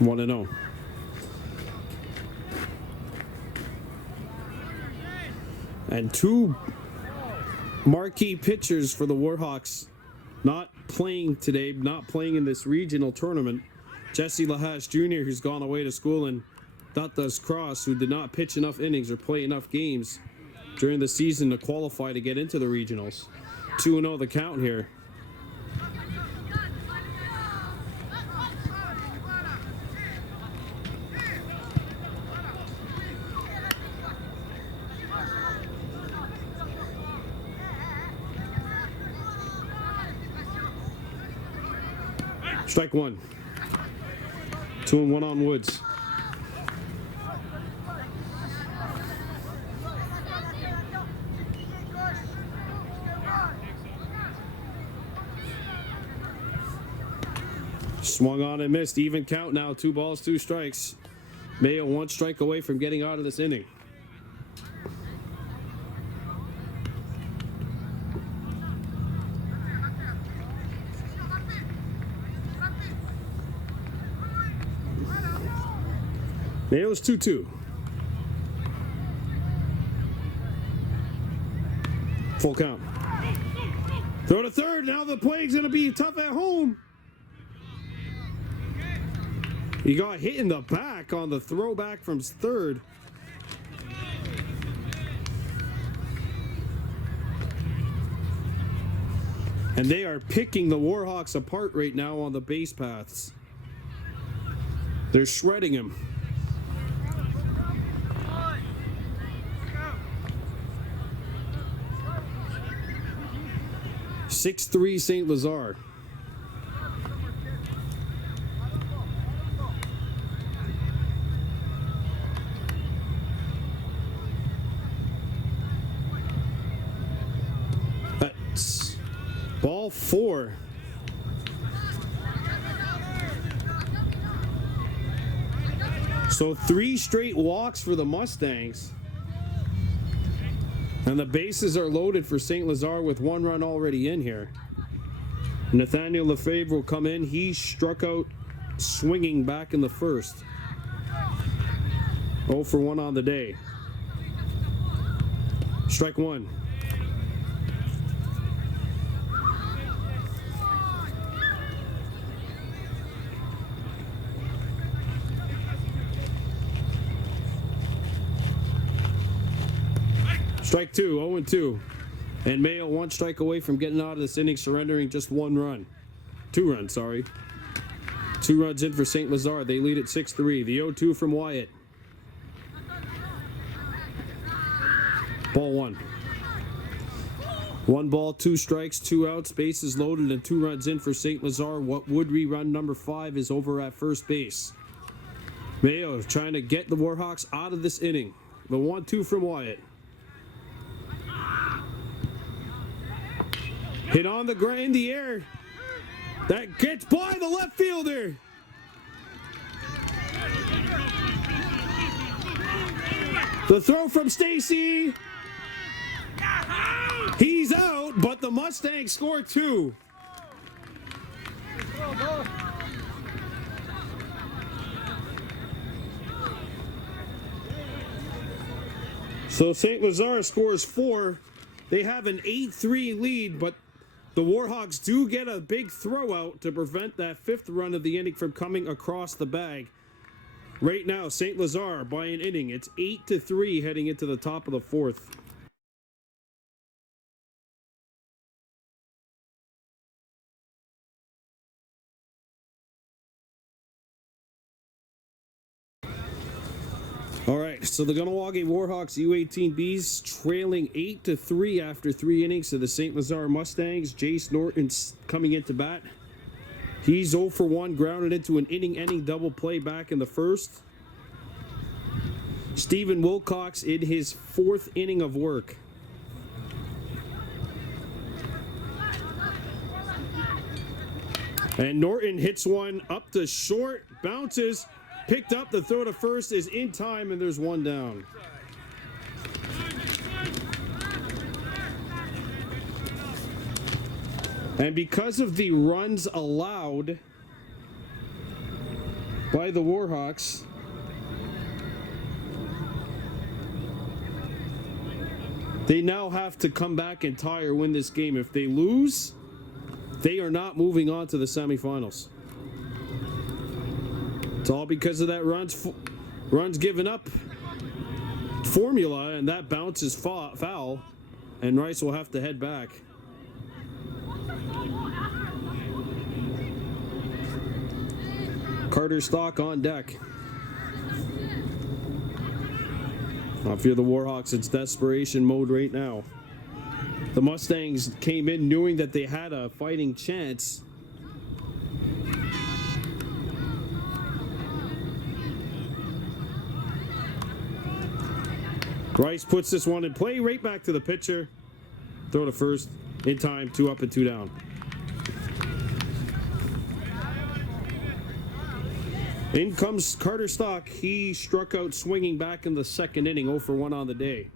One and 0. And 2 marquee pitchers for the Warhawks not playing today, not playing in this regional tournament. Jesse Lahash Jr., who's gone away to school, and Datas Cross, who did not pitch enough innings or play enough games during the season to qualify to get into the regionals. 2-0 the count here. Strike 1. 2-1 on Woods. Swung on and missed. Even count now. 2 balls, 2 strikes. Mayo 1 strike away from getting out of this inning. Mayo's 2-2. Full count. Throw to third. Now the play's going to be tough at home. He got hit in the back on the throwback from third. And they are picking the Warhawks apart right now on the base paths. They're shredding him. 6-3 St-Lazare. That's ball 4. So 3 straight walks for the Mustangs. And the bases are loaded for St-Lazare with 1 run already in here. Nathaniel Lefebvre will come in. He struck out swinging back in the first. 0 for 1 on the day. Strike 1. Strike 2, 0-2. And Mayo 1 strike away from getting out of this inning, surrendering just 1 run. 2 runs, sorry. 2 runs in for St-Lazare. They lead at 6-3. The 0-2 from Wyatt. Ball 1. 1 ball, 2 strikes, 2 outs. Bases loaded and 2 runs in for St-Lazare. What would rerun number 5 is over at first base. Mayo trying to get the Warhawks out of this inning. The 1-2 from Wyatt. Hit on the ground in the air. That gets by the left fielder. The throw from Stacy. He's out, but the Mustangs score 2. So St-Lazare scores 4. They have an 8-3 lead, but the Warhawks do get a big throw out to prevent that 5th run of the inning from coming across the bag. Right now, St-Lazare by an inning. It's 8-3 heading into the top of the 4th. All right, so the Kahnawake Warhawks U18Bs trailing 8-3 after 3 innings to the St-Lazare Mustangs. Jace Norton's coming into bat. He's 0 for 1, grounded into an inning-ending double play back in the 1st. Stephen Wilcox in his 4th inning of work. And Norton hits one up to short, bounces. Picked up, the throw to first is in time, and there's 1 down. And because of the runs allowed by the Warhawks, they now have to come back and tie or win this game. If they lose, they are not moving on to the semifinals. It's all because of that runs given up formula, and that bounce is foul, and Rice will have to head back. Carter Stock on deck. If you're the Warhawks, it's desperation mode right now. The Mustangs came in knowing that they had a fighting chance. Rice puts this one in play, right back to the pitcher. Throw to first, in time, 2 up and 2 down. In comes Carter Stock. He struck out swinging back in the 2nd inning, 0 for 1 on the day.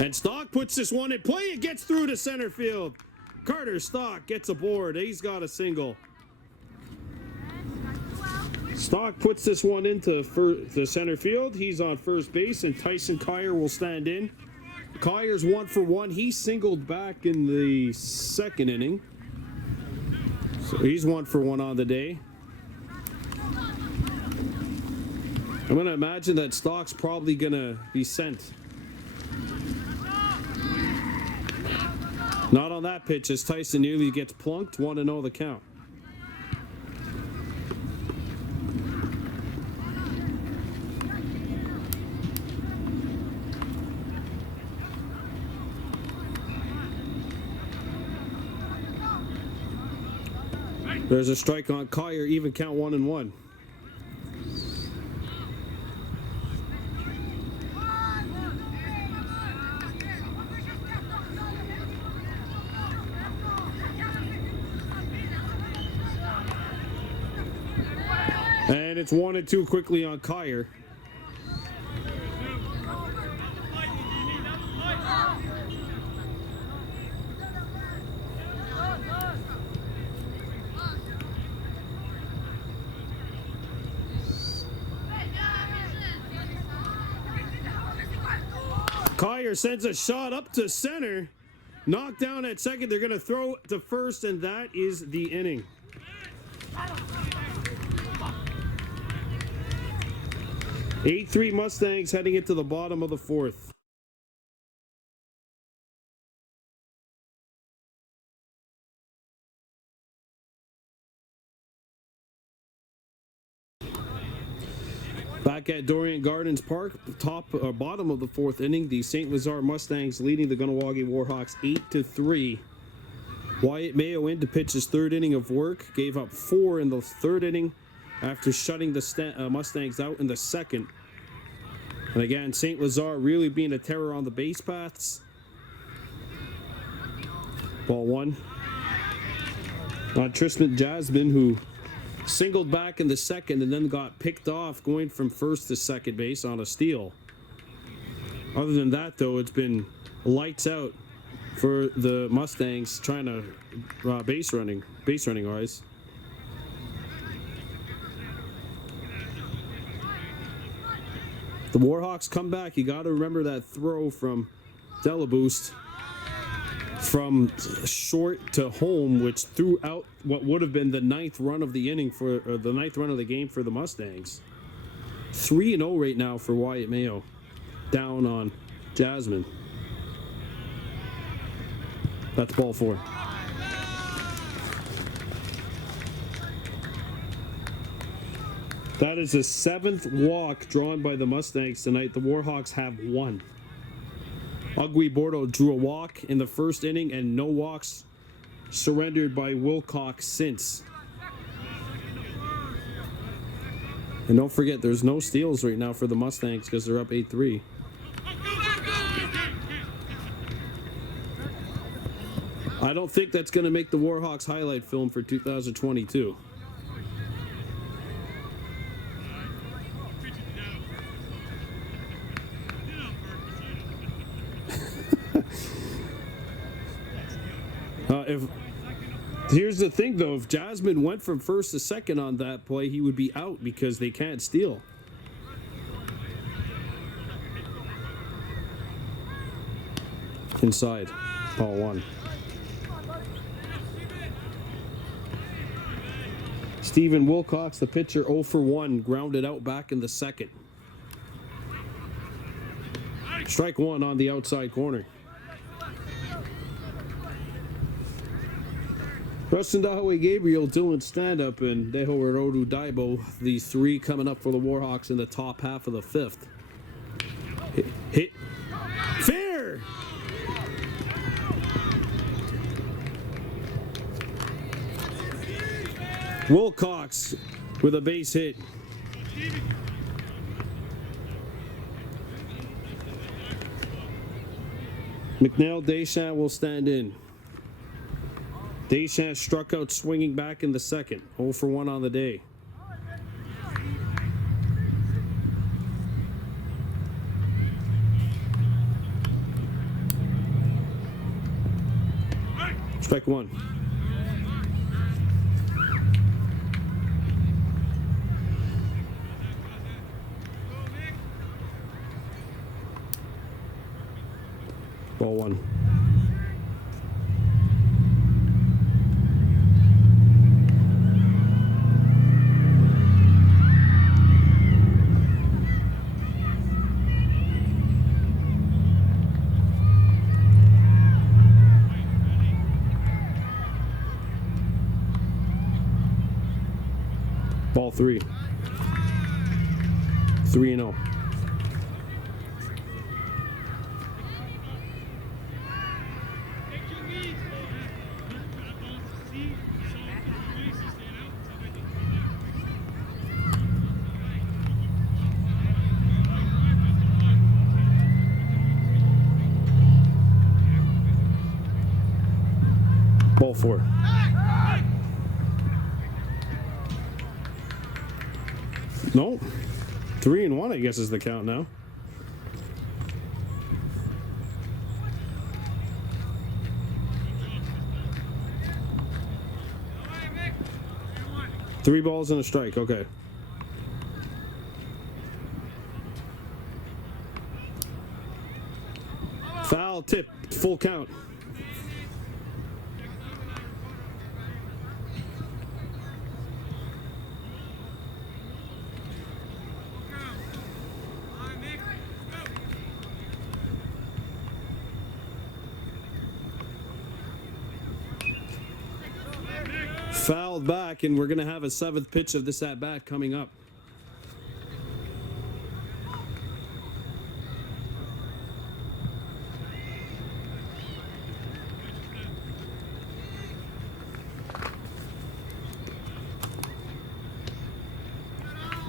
And Stock puts this one in play. It gets through to center field. Carter Stock gets aboard. He's got a single. Stock puts this one into the center field. He's on first base, and Tyson Kyer will stand in. Kyer's 1 for 1. He singled back in the 2nd inning. So he's 1 for 1 on the day. I'm going to imagine that Stock's probably going to be sent. Not on that pitch as Tyson nearly gets plunked. 1-0 the count. There's a strike on Kyer, even count 1-1. And it's 1-2 quickly on Kyer. Kyer sends a shot up to center. Knocked down at second. They're going to throw to first, and that is the inning. 8-3 Mustangs heading into the bottom of the fourth. Back at Dorian Gardens Park, bottom of the fourth inning, the St-Lazare Mustangs leading the Kahnawake Warhawks 8-3. Wyatt Mayo in to pitch his third inning of work, gave up 4 in the third inning after shutting the Mustangs out in the second. And again, St-Lazare really being a terror on the base paths. Ball 1. On Tristan Jasmine, who singled back in the second and then got picked off going from first to second base on a steal. Other than that, though, it's been lights out for the Mustangs trying to base running wise. The Warhawks come back. You got to remember that throw from Delaboost from short to home, which threw out what would have been the ninth run of the inning the ninth run of the game for the Mustangs. 3-0 right now for Wyatt Mayo, down on Jasmine. That's ball 4. That is the 7th walk drawn by the Mustangs tonight. The Warhawks have 1. Ugly Bordeaux drew a walk in the first inning and no walks surrendered by Wilcox since. And don't forget, there's no steals right now for the Mustangs because they're up 8-3. I don't think that's going to make the Warhawks highlight film for 2022. Here's the thing, though. If Jasmine went from first to second on that play, he would be out because they can't steal. Inside. Ball 1. Stephen Wilcox, the pitcher, 0 for 1, grounded out back in the second. Strike 1 on the outside corner. Preston Dahaway Gabriel, Dylan Stand-Up, and Deho Rodu Daibo, the 3 coming up for the Warhawks in the top half of the 5th. Hit. Fair! Wilcox with a base hit. McNeil Deschamps will stand in. Deschamps struck out swinging back in the second. 0 for 1 on the day. Strike 1. Ball 1. Ball 3. 3-0. Ball 4. No. 3-1, I guess, is the count now. Three balls and a strike. Okay. Foul tip. Full count. Fouled back, and we're going to have a 7th pitch of this at-bat coming up.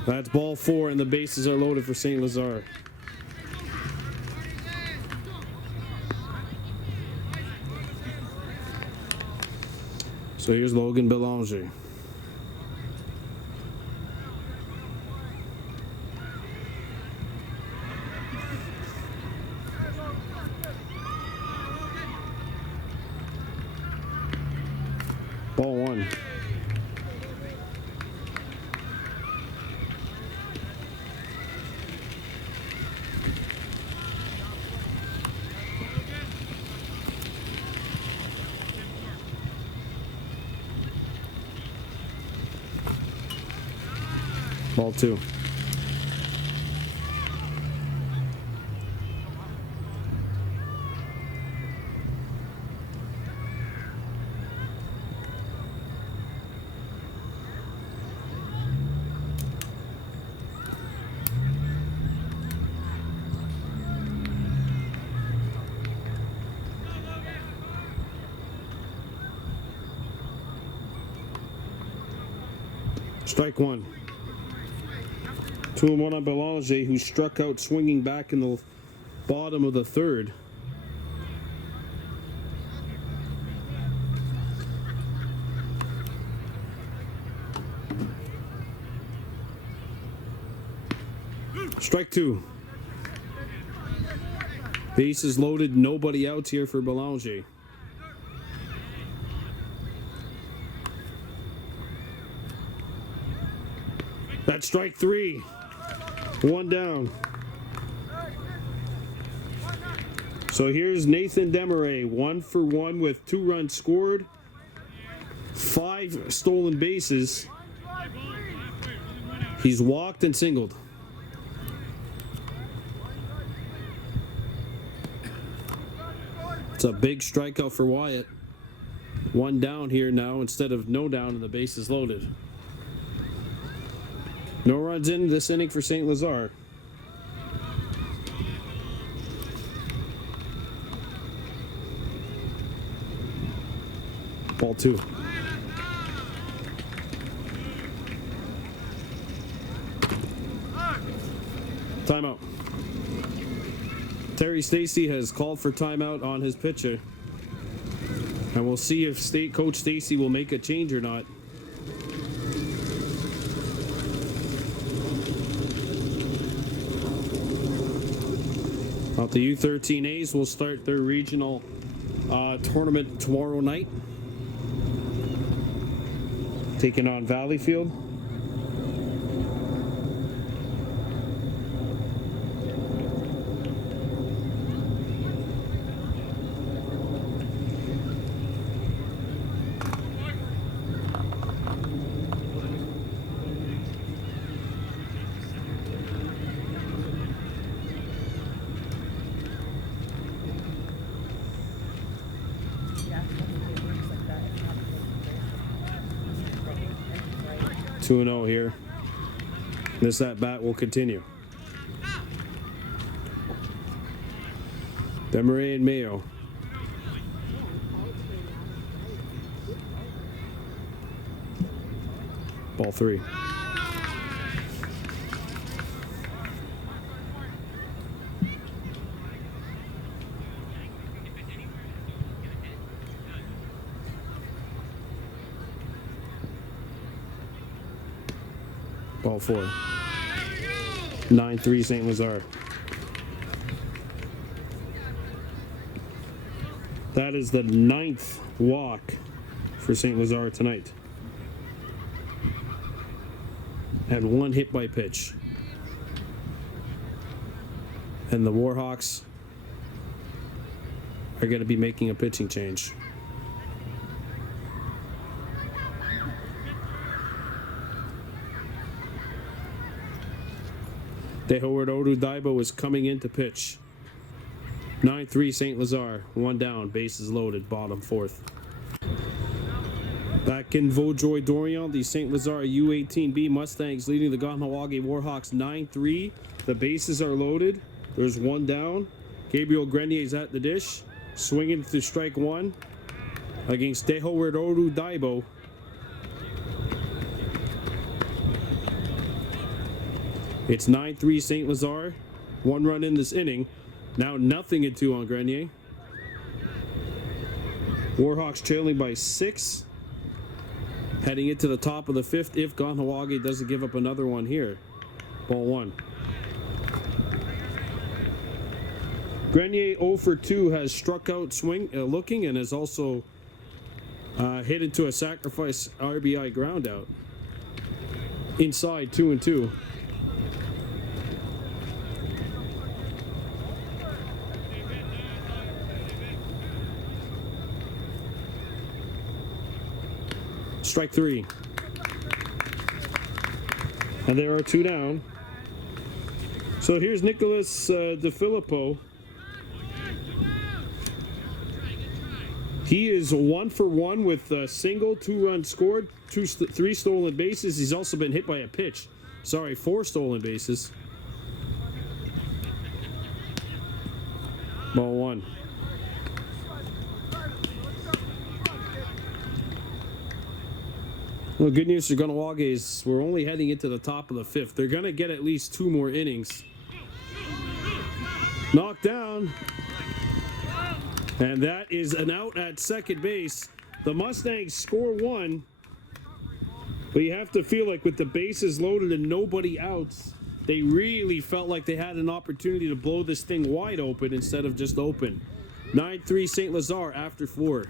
That's ball 4, and the bases are loaded for St-Lazare. So here's Logan Belanger. Ball 1. Ball 2. Strike 1. 2-1 on Belanger, who struck out swinging back in the bottom of the 3rd. Strike 2. Bases loaded, nobody out here for Belanger. That's strike 3. 1 down. So here's Nathan Desmarais, 1 for 1 with 2 runs scored, 5 stolen bases. He's walked and singled. It's a big strikeout for Wyatt. 1 down here now instead of no down, and the bases loaded. No runs in this inning for St-Lazare. Ball 2. Timeout. Terry Stacy has called for timeout on his pitcher. And we'll see if Coach Stacy will make a change or not. The U13As will start their regional tournament tomorrow night, taking on Valleyfield. Two 2-0 here. This at bat will continue. Desmarais and Mayo. Ball 3. Ball 4. 9-3 St-Lazare. That is the 9th walk for St-Lazare tonight. And 1 hit by pitch. And the Warhawks are going to be making a pitching change. Howard Odudaibo is coming in to pitch. 9-3 St-Lazare, 1 down, bases loaded, bottom 4th. Back in Vaudreuil Dorion, the St-Lazare U18B Mustangs leading the Kahnawake Warhawks 9-3. The bases are loaded. There's one down. Gabriel Grenier's at the dish, swinging to strike one against Howard Oru Daibo. It's 9-3 St-Lazare. One run in this inning. Now 0-2 on Grenier. Warhawks trailing by 6. Heading into the top of the 5th if Kahnawake doesn't give up another one here. Ball 1. Grenier 0 for 2 has struck out looking and has also hit into a sacrifice RBI ground out. Inside 2-2. Strike 3. And there are 2 down. So here's Nicholas DeFilippo. He is 1 for 1 with a single, 2 runs scored, 3 stolen bases. He's also been hit by a pitch. Sorry, 4 stolen bases. Ball 1. Well, good news for Kahnawake is we're only heading into the top of the 5th. They're going to get at least 2 more innings. Knocked down. And that is an out at second base. The Mustangs score 1. But you have to feel like with the bases loaded and nobody outs, they really felt like they had an opportunity to blow this thing wide open instead of just open. 9-3 St-Lazare after 4.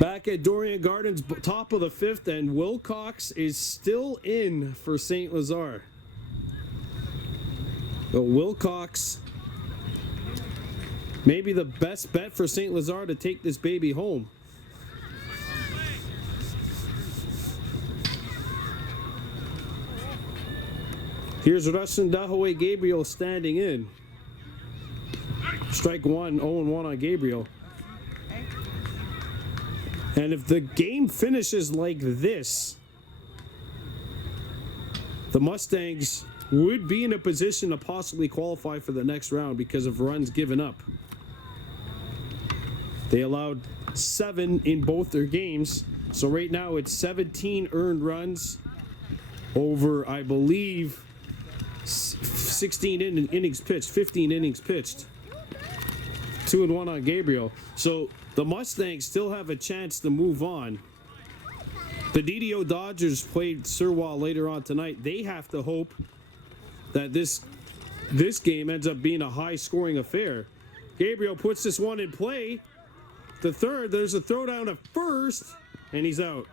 Back at Dorion Gardens, top of the 5th, and Wilcox is still in for St-Lazare. But Wilcox, maybe the best bet for St-Lazare to take this baby home. Here's Rustin Dahaway Gabriel standing in. Strike 1, 0-1 on Gabriel. And if the game finishes like this, the Mustangs would be in a position to possibly qualify for the next round because of runs given up. They allowed 7 in both their games. So right now it's 17 earned runs over, I believe, 16 innings pitched, 15 innings pitched. 2-1 on Gabriel. So the Mustangs still have a chance to move on. The DDO Dodgers played Surwa later on tonight. They have to hope that this game ends up being a high-scoring affair. Gabriel puts this one in play. The third, there's a throw down to first, and he's out.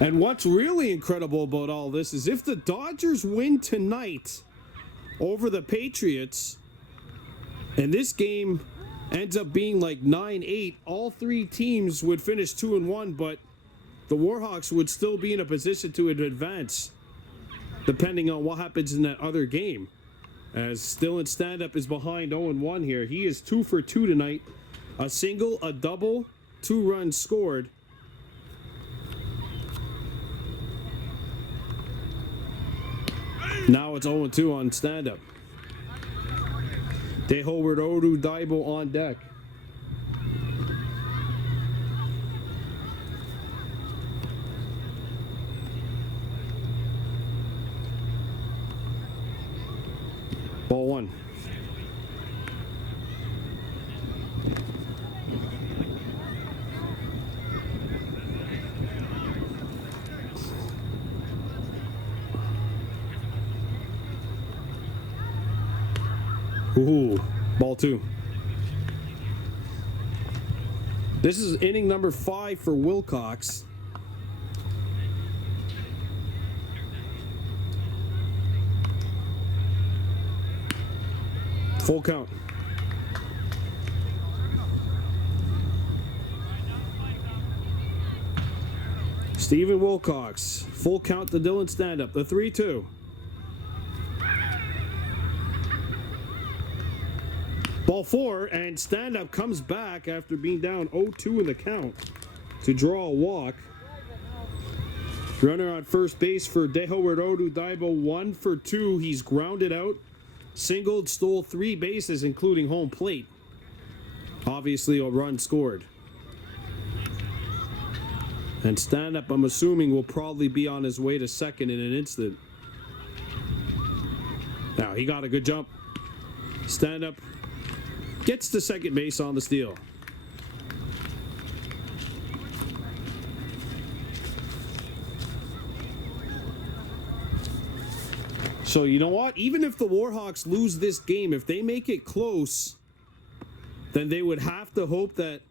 And what's really incredible about all this is if the Dodgers win tonight over the Patriots, and this game ends up being like 9-8, all 3 teams would finish 2-1, but the Warhawks would still be in a position to advance, depending on what happens in that other game. As Still in stand-up is behind 0-1 here. He is 2 for 2 tonight. A single, a double, 2 runs scored. Now it's 0-2 on stand-up. Howard Oru Daibo on deck. Ball 1. Ooh, ball 2. This is inning number 5 for Wilcox. Full count. Stephen Wilcox, full count to Dylan Stand-Up, the 3-2. Ball 4, and Stand-Up comes back after being down 0-2 in the count to draw a walk. Runner on first base for Dehowerodu Daibo, 1 for 2. He's grounded out, singled, stole 3 bases, including home plate. Obviously, a run scored. And Stand-Up, I'm assuming, will probably be on his way to second in an instant. Now, he got a good jump. Stand-Up gets to second base on the steal. So, you know what? Even if the Warhawks lose this game, if they make it close, then they would have to hope that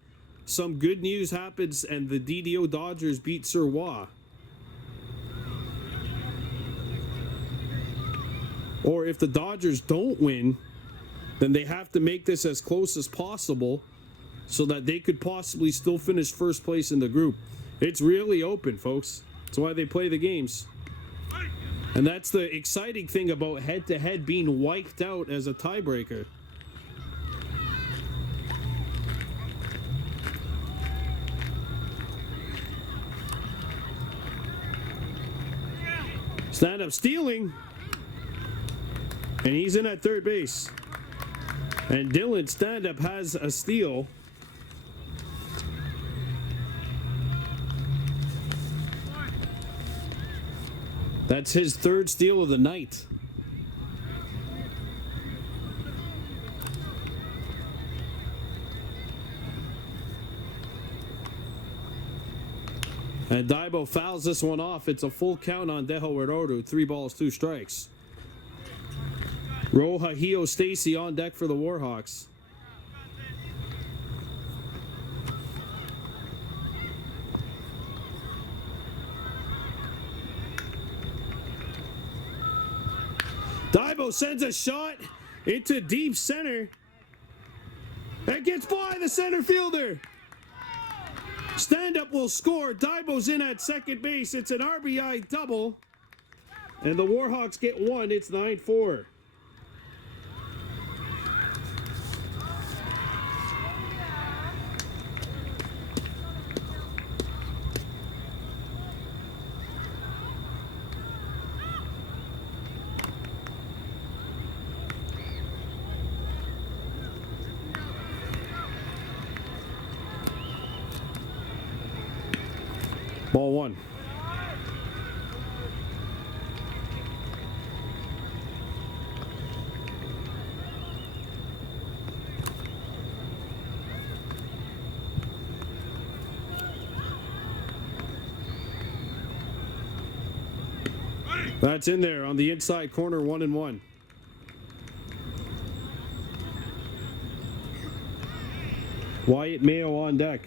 some good news happens and the DDO Dodgers beat Sir Wah. Or if the Dodgers don't win, then they have to make this as close as possible so that they could possibly still finish first place in the group. It's really open, folks. That's why they play the games. And that's the exciting thing about head-to-head being wiped out as a tiebreaker. Stand-Up stealing. And he's in at third base. And Dylan Stand-Up has a steal. That's his third steal of the night. And Daibo fouls this one off. It's a full count on Dehowerodu. 3 balls, 2 strikes. Rohahio Stacy on deck for the Warhawks. Daibo sends a shot into deep center. That gets by the center fielder. Stand-Up will score. Daibo's in at second base. It's an RBI double. And the Warhawks get 1. It's 9-4. Ball 1. That's in there on the inside corner, 1-1. Wyatt Mayo on deck.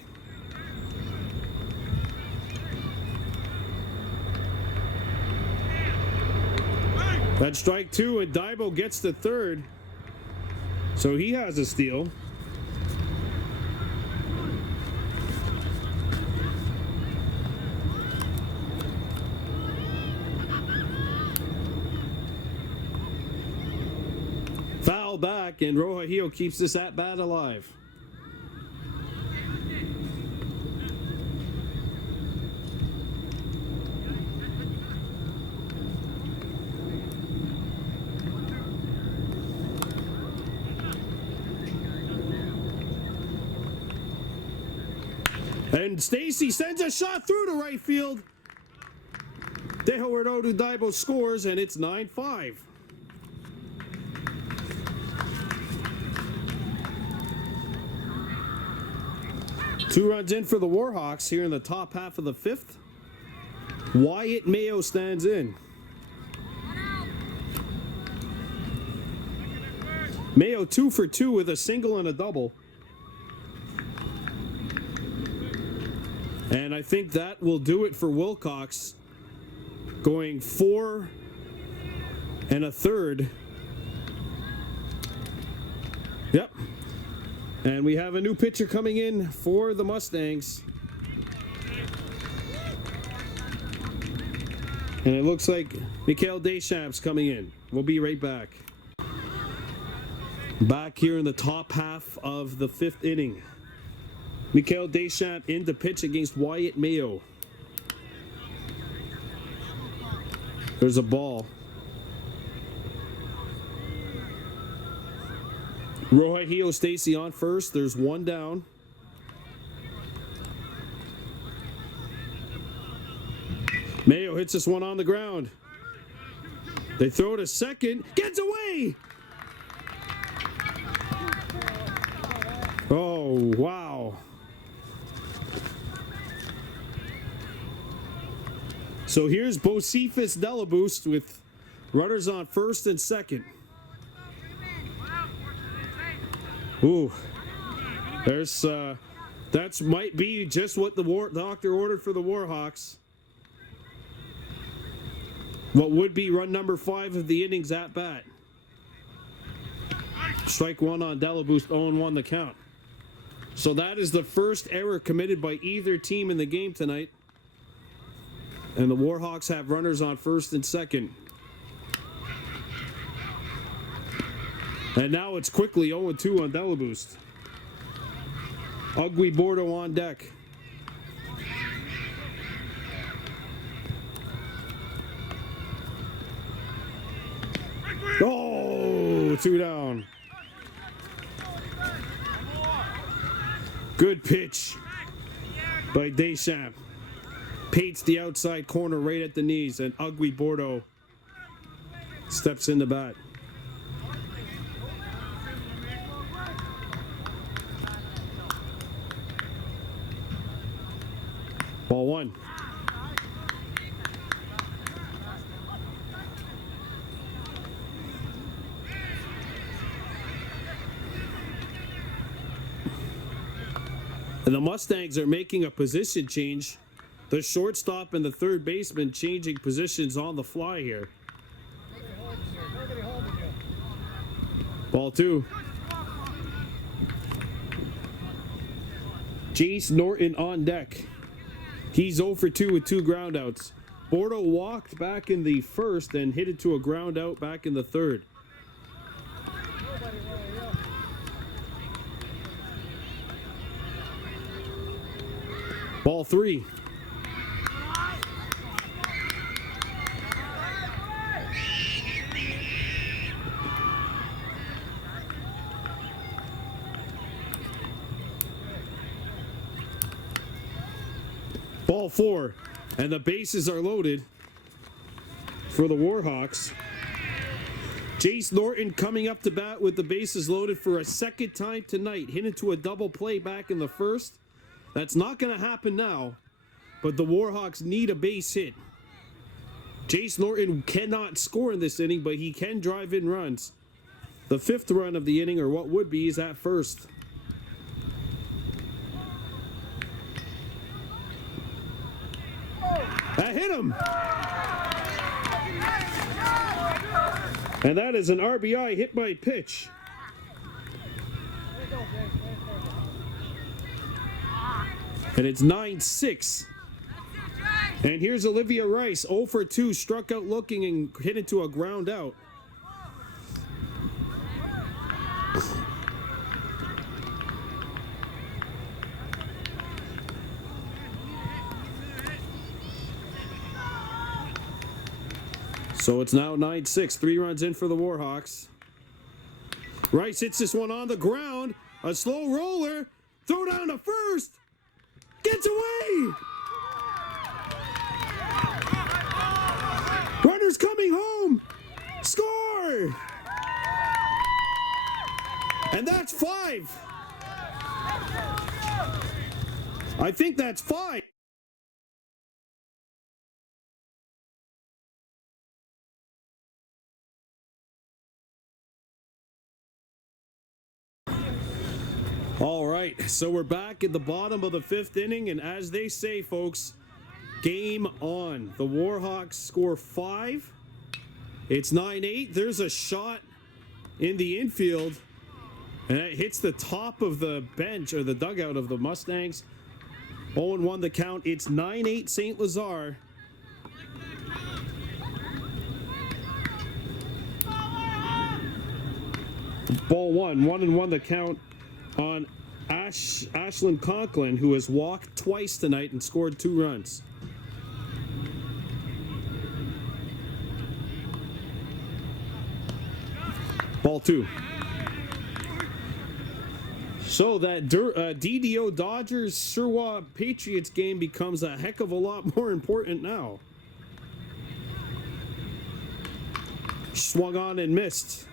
That's strike 2, and Daibo gets the third. So he has a steal. Foul back, and Rohahio keeps this at bat alive. And Stacy sends a shot through to right field. Dehowerodu Daibo scores, and it's 9-5. Two runs in for the Warhawks here in the top half of the 5th. Wyatt Mayo stands in. Mayo 2 for 2 with a single and a double. And I think that will do it for Wilcox, going 4 1/3. Yep. And we have a new pitcher coming in for the Mustangs. And it looks like Mikhail Deschamps coming in. We'll be right back. Back here in the top half of the 5th inning. Mikhail Deschamps in to pitch against Wyatt Mayo. There's a ball. Roy Hio Stacy on first. There's one down. Mayo hits this one on the ground. They throw it a second. Gets away! Oh, wow. So here's Bocephus Delaboost with runners on first and second. Ooh. There's, that might be just what the doctor ordered for the Warhawks. What would be run number 5 of the innings at bat. Strike one on Delaboost, 0-1 the count. So that is the first error committed by either team in the game tonight. And the Warhawks have runners on first and second. And now it's quickly 0-2 on Delaboost. Ugly Bordeaux on deck. Oh, 2 down. Good pitch by Deschamps. Pates the outside corner right at the knees, and Ugly Bordeaux steps in the bat. Ball 1. And the Mustangs are making a position change. The shortstop and the third baseman changing positions on the fly here. Ball 2. Jace Norton on deck. He's 0 for 2 with 2 groundouts. Bordeaux walked back in the first and hit it to a ground out back in the third. Ball 3. Ball 4. And the bases are loaded for the Warhawks. Jace Norton coming up to bat with the bases loaded for a second time tonight. Hit into a double play back in the first. That's not going to happen now, but the Warhawks need a base hit. Jace Norton cannot score in this inning, but he can drive in runs. The 5th run of the inning, or what would be, is at first. That hit him! And that is an RBI hit by pitch. And it's 9-6. And here's Olivia Rice, 0 for 2, struck out looking and hit into a ground out. So it's now 9-6, 3 runs in for the Warhawks. Rice hits this one on the ground, a slow roller, throw down to first. Gets away! Runners coming home! Score! And that's 5. I think that's 5. All right, so we're back at the bottom of the 5th inning, and as they say, folks, game on. The Warhawks score 5. It's 9-8. There's a shot in the infield, and it hits the top of the bench, or the dugout of the Mustangs. 0-1 the count. It's 9-8 St-Lazare. Ball 1-1 the count on Ashlyn Conklin, who has walked twice tonight and scored 2 runs. Ball 2. So that DDO Dodgers Surwa Patriots game becomes a heck of a lot more important now. Swung on and missed.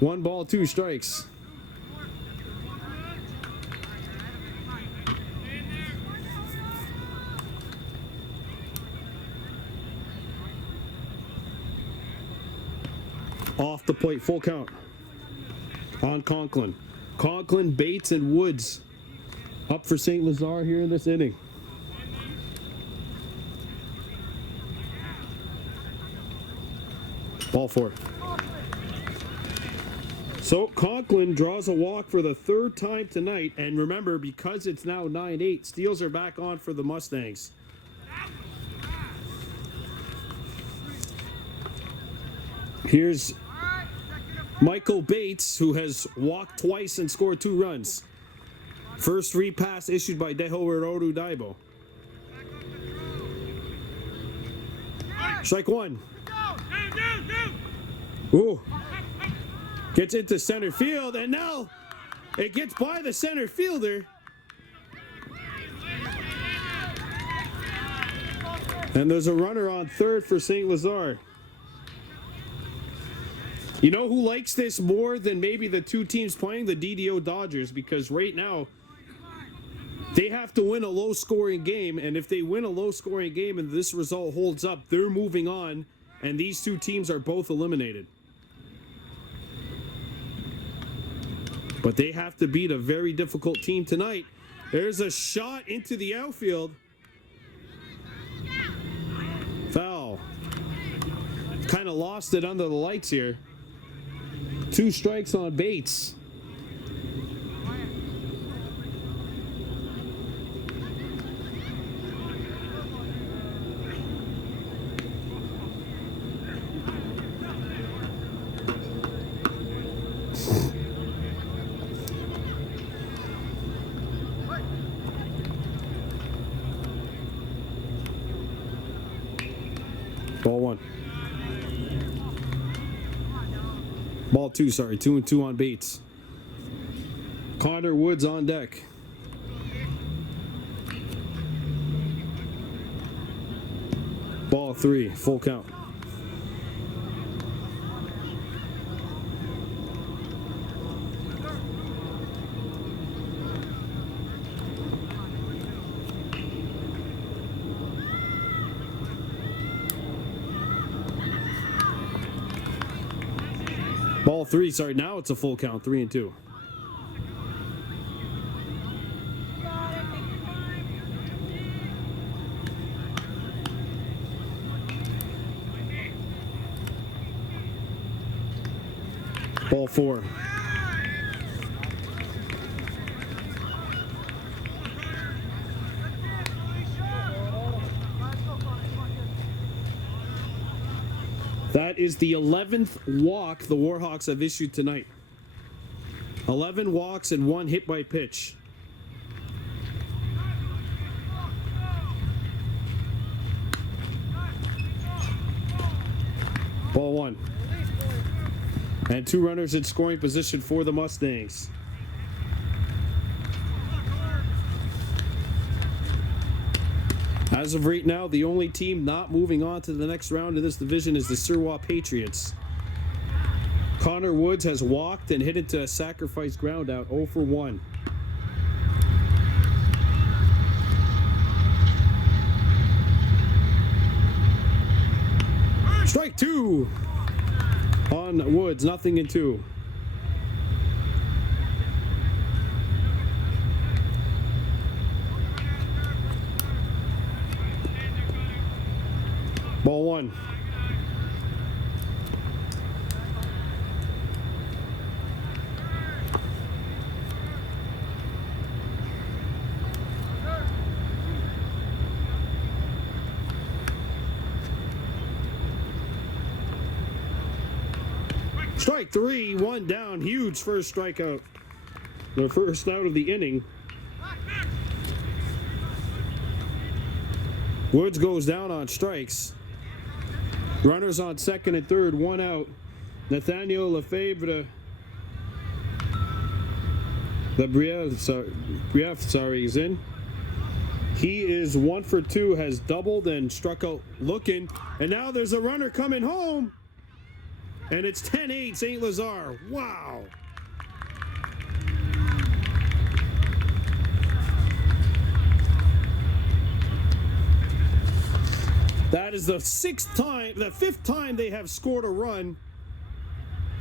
1 ball, 2 strikes. Off the plate, full count on Conklin. Conklin, Bates, and Woods up for St-Lazare here in this inning. Ball 4. So Conklin draws a walk for the 3rd time tonight, and remember, because it's now 9-8, steals are back on for the Mustangs. Here's Michael Bates, who has walked twice and scored 2 runs. First repass issued by Dehoeroru Daibo. Strike 1. Ooh. Gets into center field, and now it gets by the center fielder. And there's a runner on 3rd for St-Lazare. You know who likes this more than maybe the 2 teams playing? The DDO Dodgers, because right now they have to win a low-scoring game, and if they win a low-scoring game and this result holds up, they're moving on, and these 2 teams are both eliminated. But they have to beat a very difficult team tonight. There's a shot into the outfield. Foul. Kind of lost it under the lights here. 2 strikes on Bates. Ball 1. Ball 2, sorry. 2-2 on Bates. Connor Woods on deck. Ball 3, full count. Ball 3, sorry, now it's a full count, 3-2. Ball 4. That is the 11th walk the Warhawks have issued tonight. 11 walks and 1 hit by pitch. Ball 1. And 2 runners in scoring position for the Mustangs. As of right now, the only team not moving on to the next round in this division is the Surwa Patriots. Connor Woods has walked and hit into a sacrifice ground out, 0 for 1. Strike 2 on Woods, 0-2. Ball 1. Strike three, one down. Huge first strikeout. The first out of the inning. Woods goes down on strikes. Runners on second and third, one out. Nathaniel Lefebvre, is in. He is 1 for 2, has doubled and struck out looking. And now there's a runner coming home. And it's 10-8 St-Lazare. Wow. That is the fifth time they have scored a run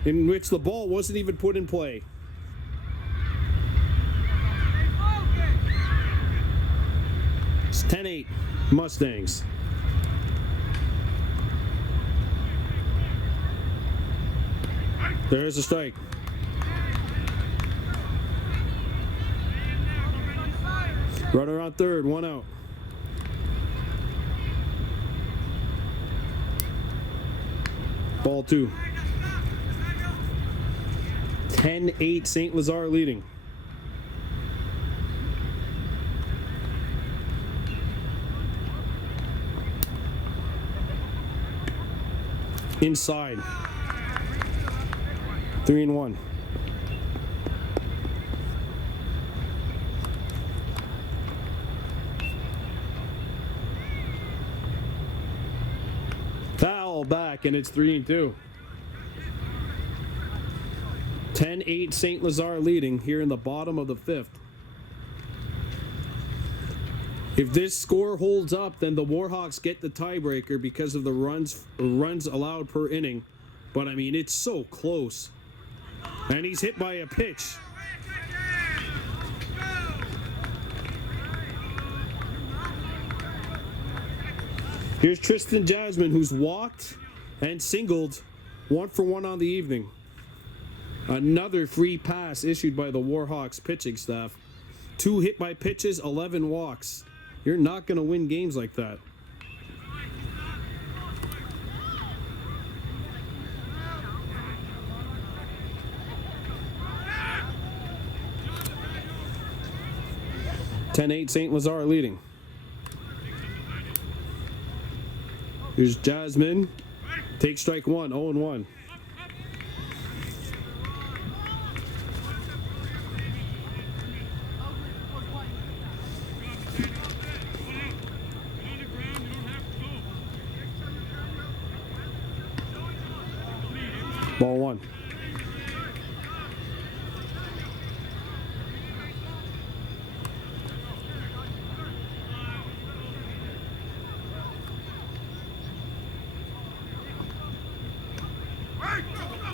in which the ball wasn't even put in play. It's 10-8 Mustangs. There's a strike. Runner on third, one out. Ball two. 10-8 St-Lazare leading. Inside. 3-1. Foul back, and it's 3-2. 10-8 St-Lazare leading here in the bottom of the fifth. If this score holds up, then the Warhawks get the tiebreaker because of the runs allowed per inning. But I mean, it's so close. And he's hit by a pitch. Here's Tristan Jasmine, who's walked and singled 1 for 1 on the evening. Another free pass issued by the Warhawks pitching staff. 2 hit by pitches, 11 walks. You're not going to win games like that. (10-8) St-Lazare leading. Here's Jasmine. Takes strike one, 0-1. Ball one.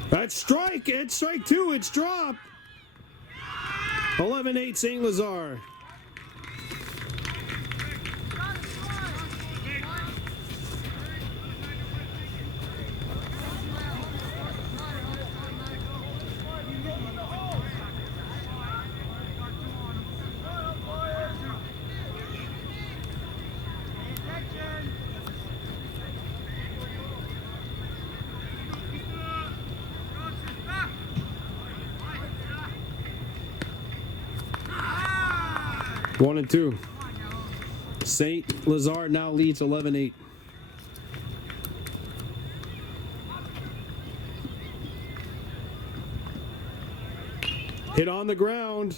That's strike. It's strike two. It's dropped. 11-8 St-Lazare. One and two. St-Lazare now leads 11-8. Hit on the ground.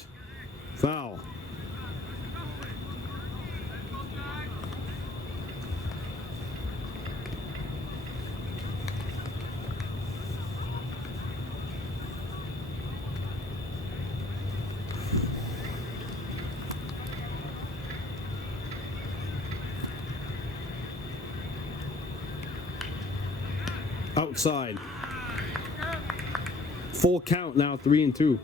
Foul. Outside. Full count now, 3-2.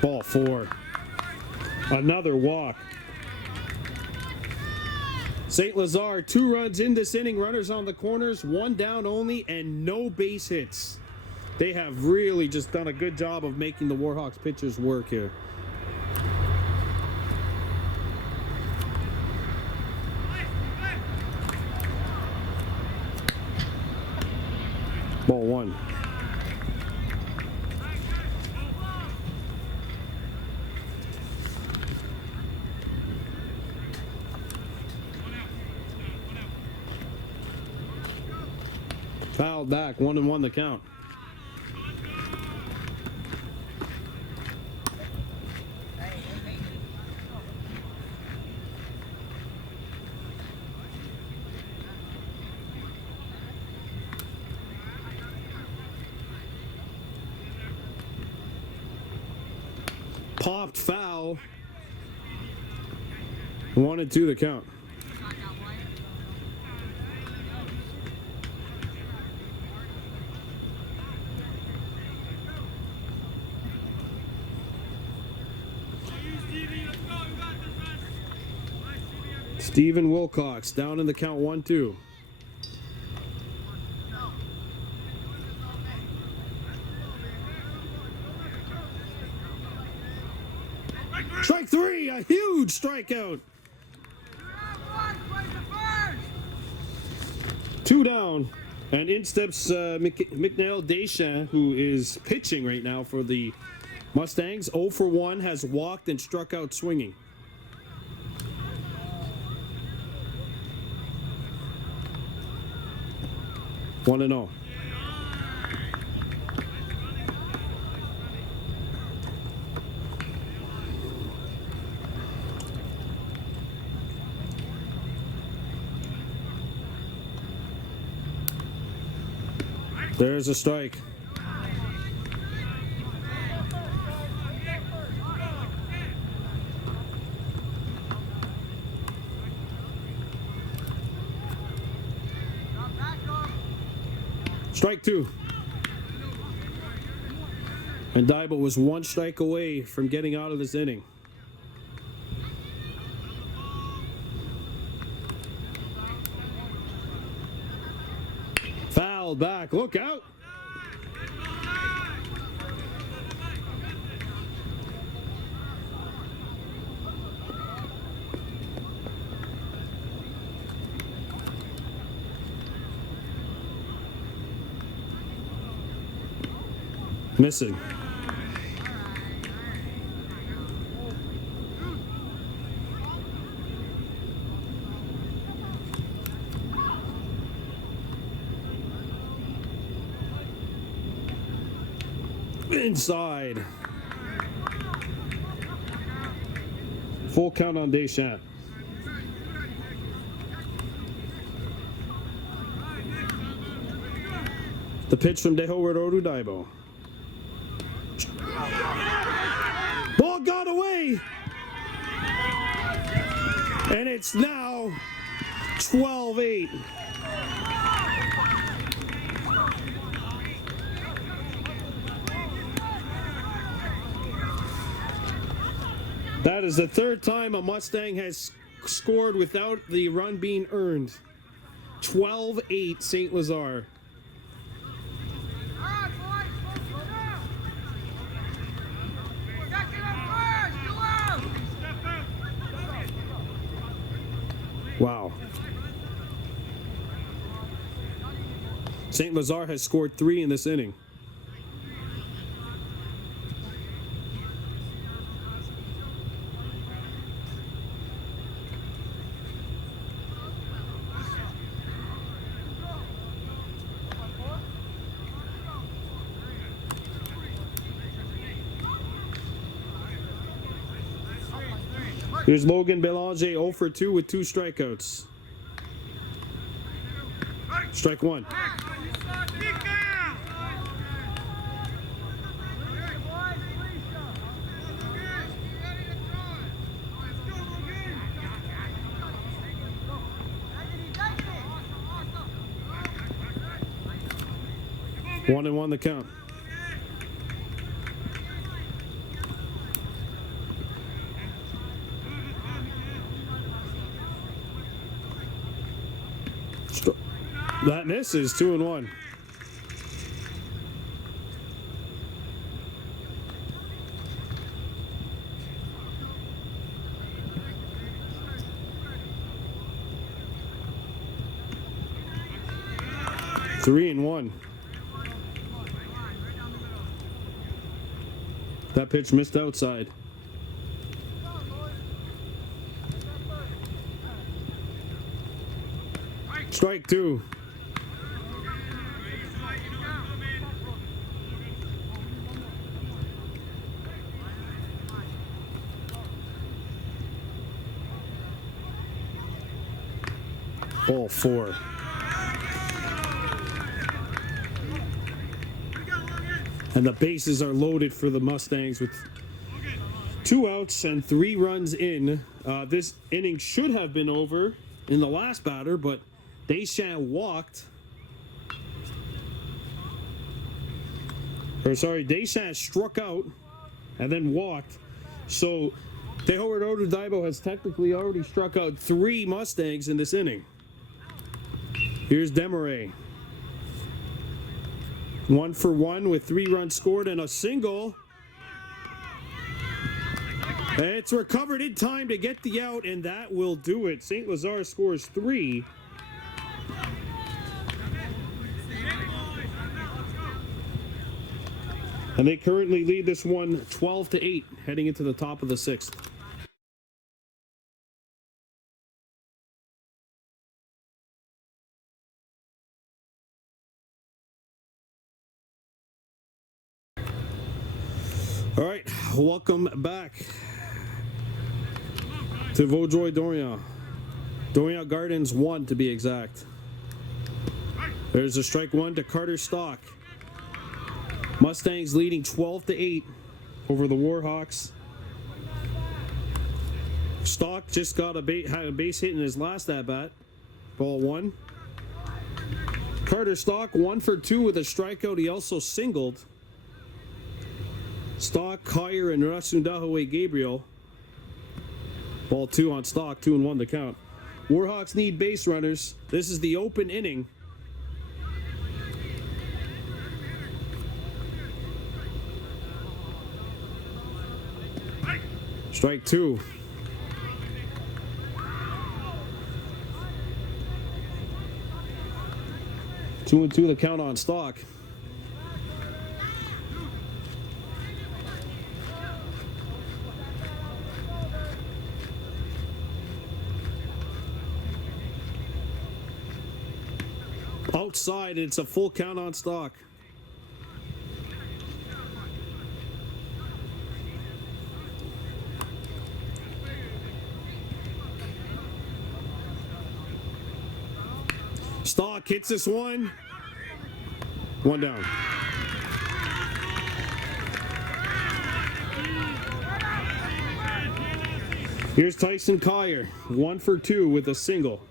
Ball four. Another walk. St-Lazare, 2 runs in this inning. Runners on the corners, 1 down only, and no base hits. They have really just done a good job of making the Warhawks pitchers work here. Ball one. Fouled back, 1-1 the count. Popped foul. 1-2 the count. Stephen Wilcox down in the count 1-2. Strike three, a huge strikeout. 2 down, and in steps McNeil Deschamps, who is pitching right now for the Mustangs. 0 for 1, has walked and struck out swinging. One and 0. There's a strike. Strike 2. And Daiba was 1 strike away from getting out of this inning. Fouled back. Look out. Missing. Inside. Full count on Deschamps. The pitch from Deho Rodu Daibo. Ball got away. And it's now 12-8. That is the 3rd time a Mustang has scored without the run being earned. 12-8 St-Lazare. Wow. St-Lazare has scored 3 in this inning. Here's Logan Belanger, 0 for 2 with 2 strikeouts. Strike 1. One and 1 the count. That misses. 2 and 1. Three and 1. That pitch missed outside. Strike two. Ball four. And the bases are loaded for the Mustangs with 2 outs and 3 runs in. This inning should have been over in the last batter, but Deschamps walked. Deschamps struck out and then walked. So Tehoru Odudaibo has technically already struck out 3 Mustangs in this inning. Here's Demaray. 1 for 1 with 3 runs scored and a single. It's recovered in time to get the out, and that will do it. St-Lazare scores 3. And they currently lead this one 12-8 heading into the top of the 6th. All right, welcome back to Vaudreuil-Dorion. Dorion Gardens 1 to be exact. There's a strike 1 to Carter Stock. Mustangs leading 12-8 over the Warhawks. Stock just got had a base hit in his last at-bat. Ball 1. Carter Stock 1 for 2 with a strikeout. He also singled. Stock, Collier, and Rasundahawe Gabriel. Ball 2 on Stock, 2-1 the count. Warhawks need base runners. This is the open inning. Strike 2. Two and 2 the count on Stock. Outside, it's a full count on Stock. Stock hits this one. 1 down. Here's Tyson Collier, 1 for 2 with a single.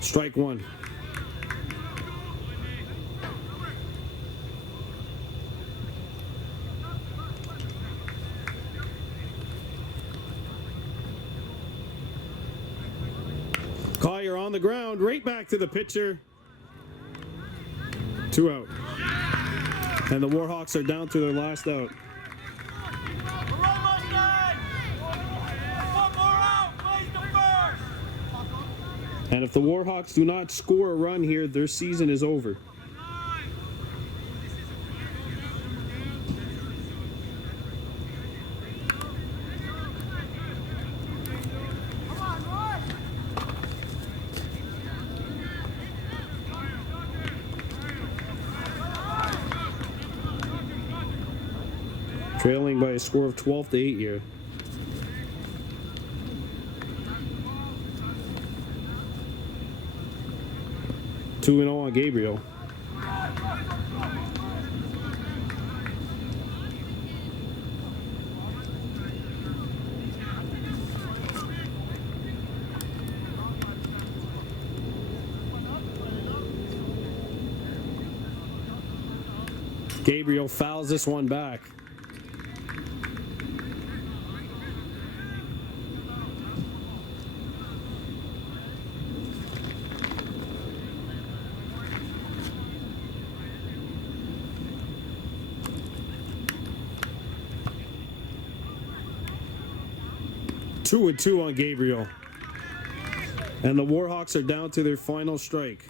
Strike 1. Collier on the ground, right back to the pitcher. 2 out. And the Warhawks are down to their last out. And if the Warhawks do not score a run here, their season is over. Trailing by a score of 12-8 here. Two and 0 on Gabriel. Gabriel fouls this one back. 2-2 on Gabriel. And the Warhawks are down to their final strike.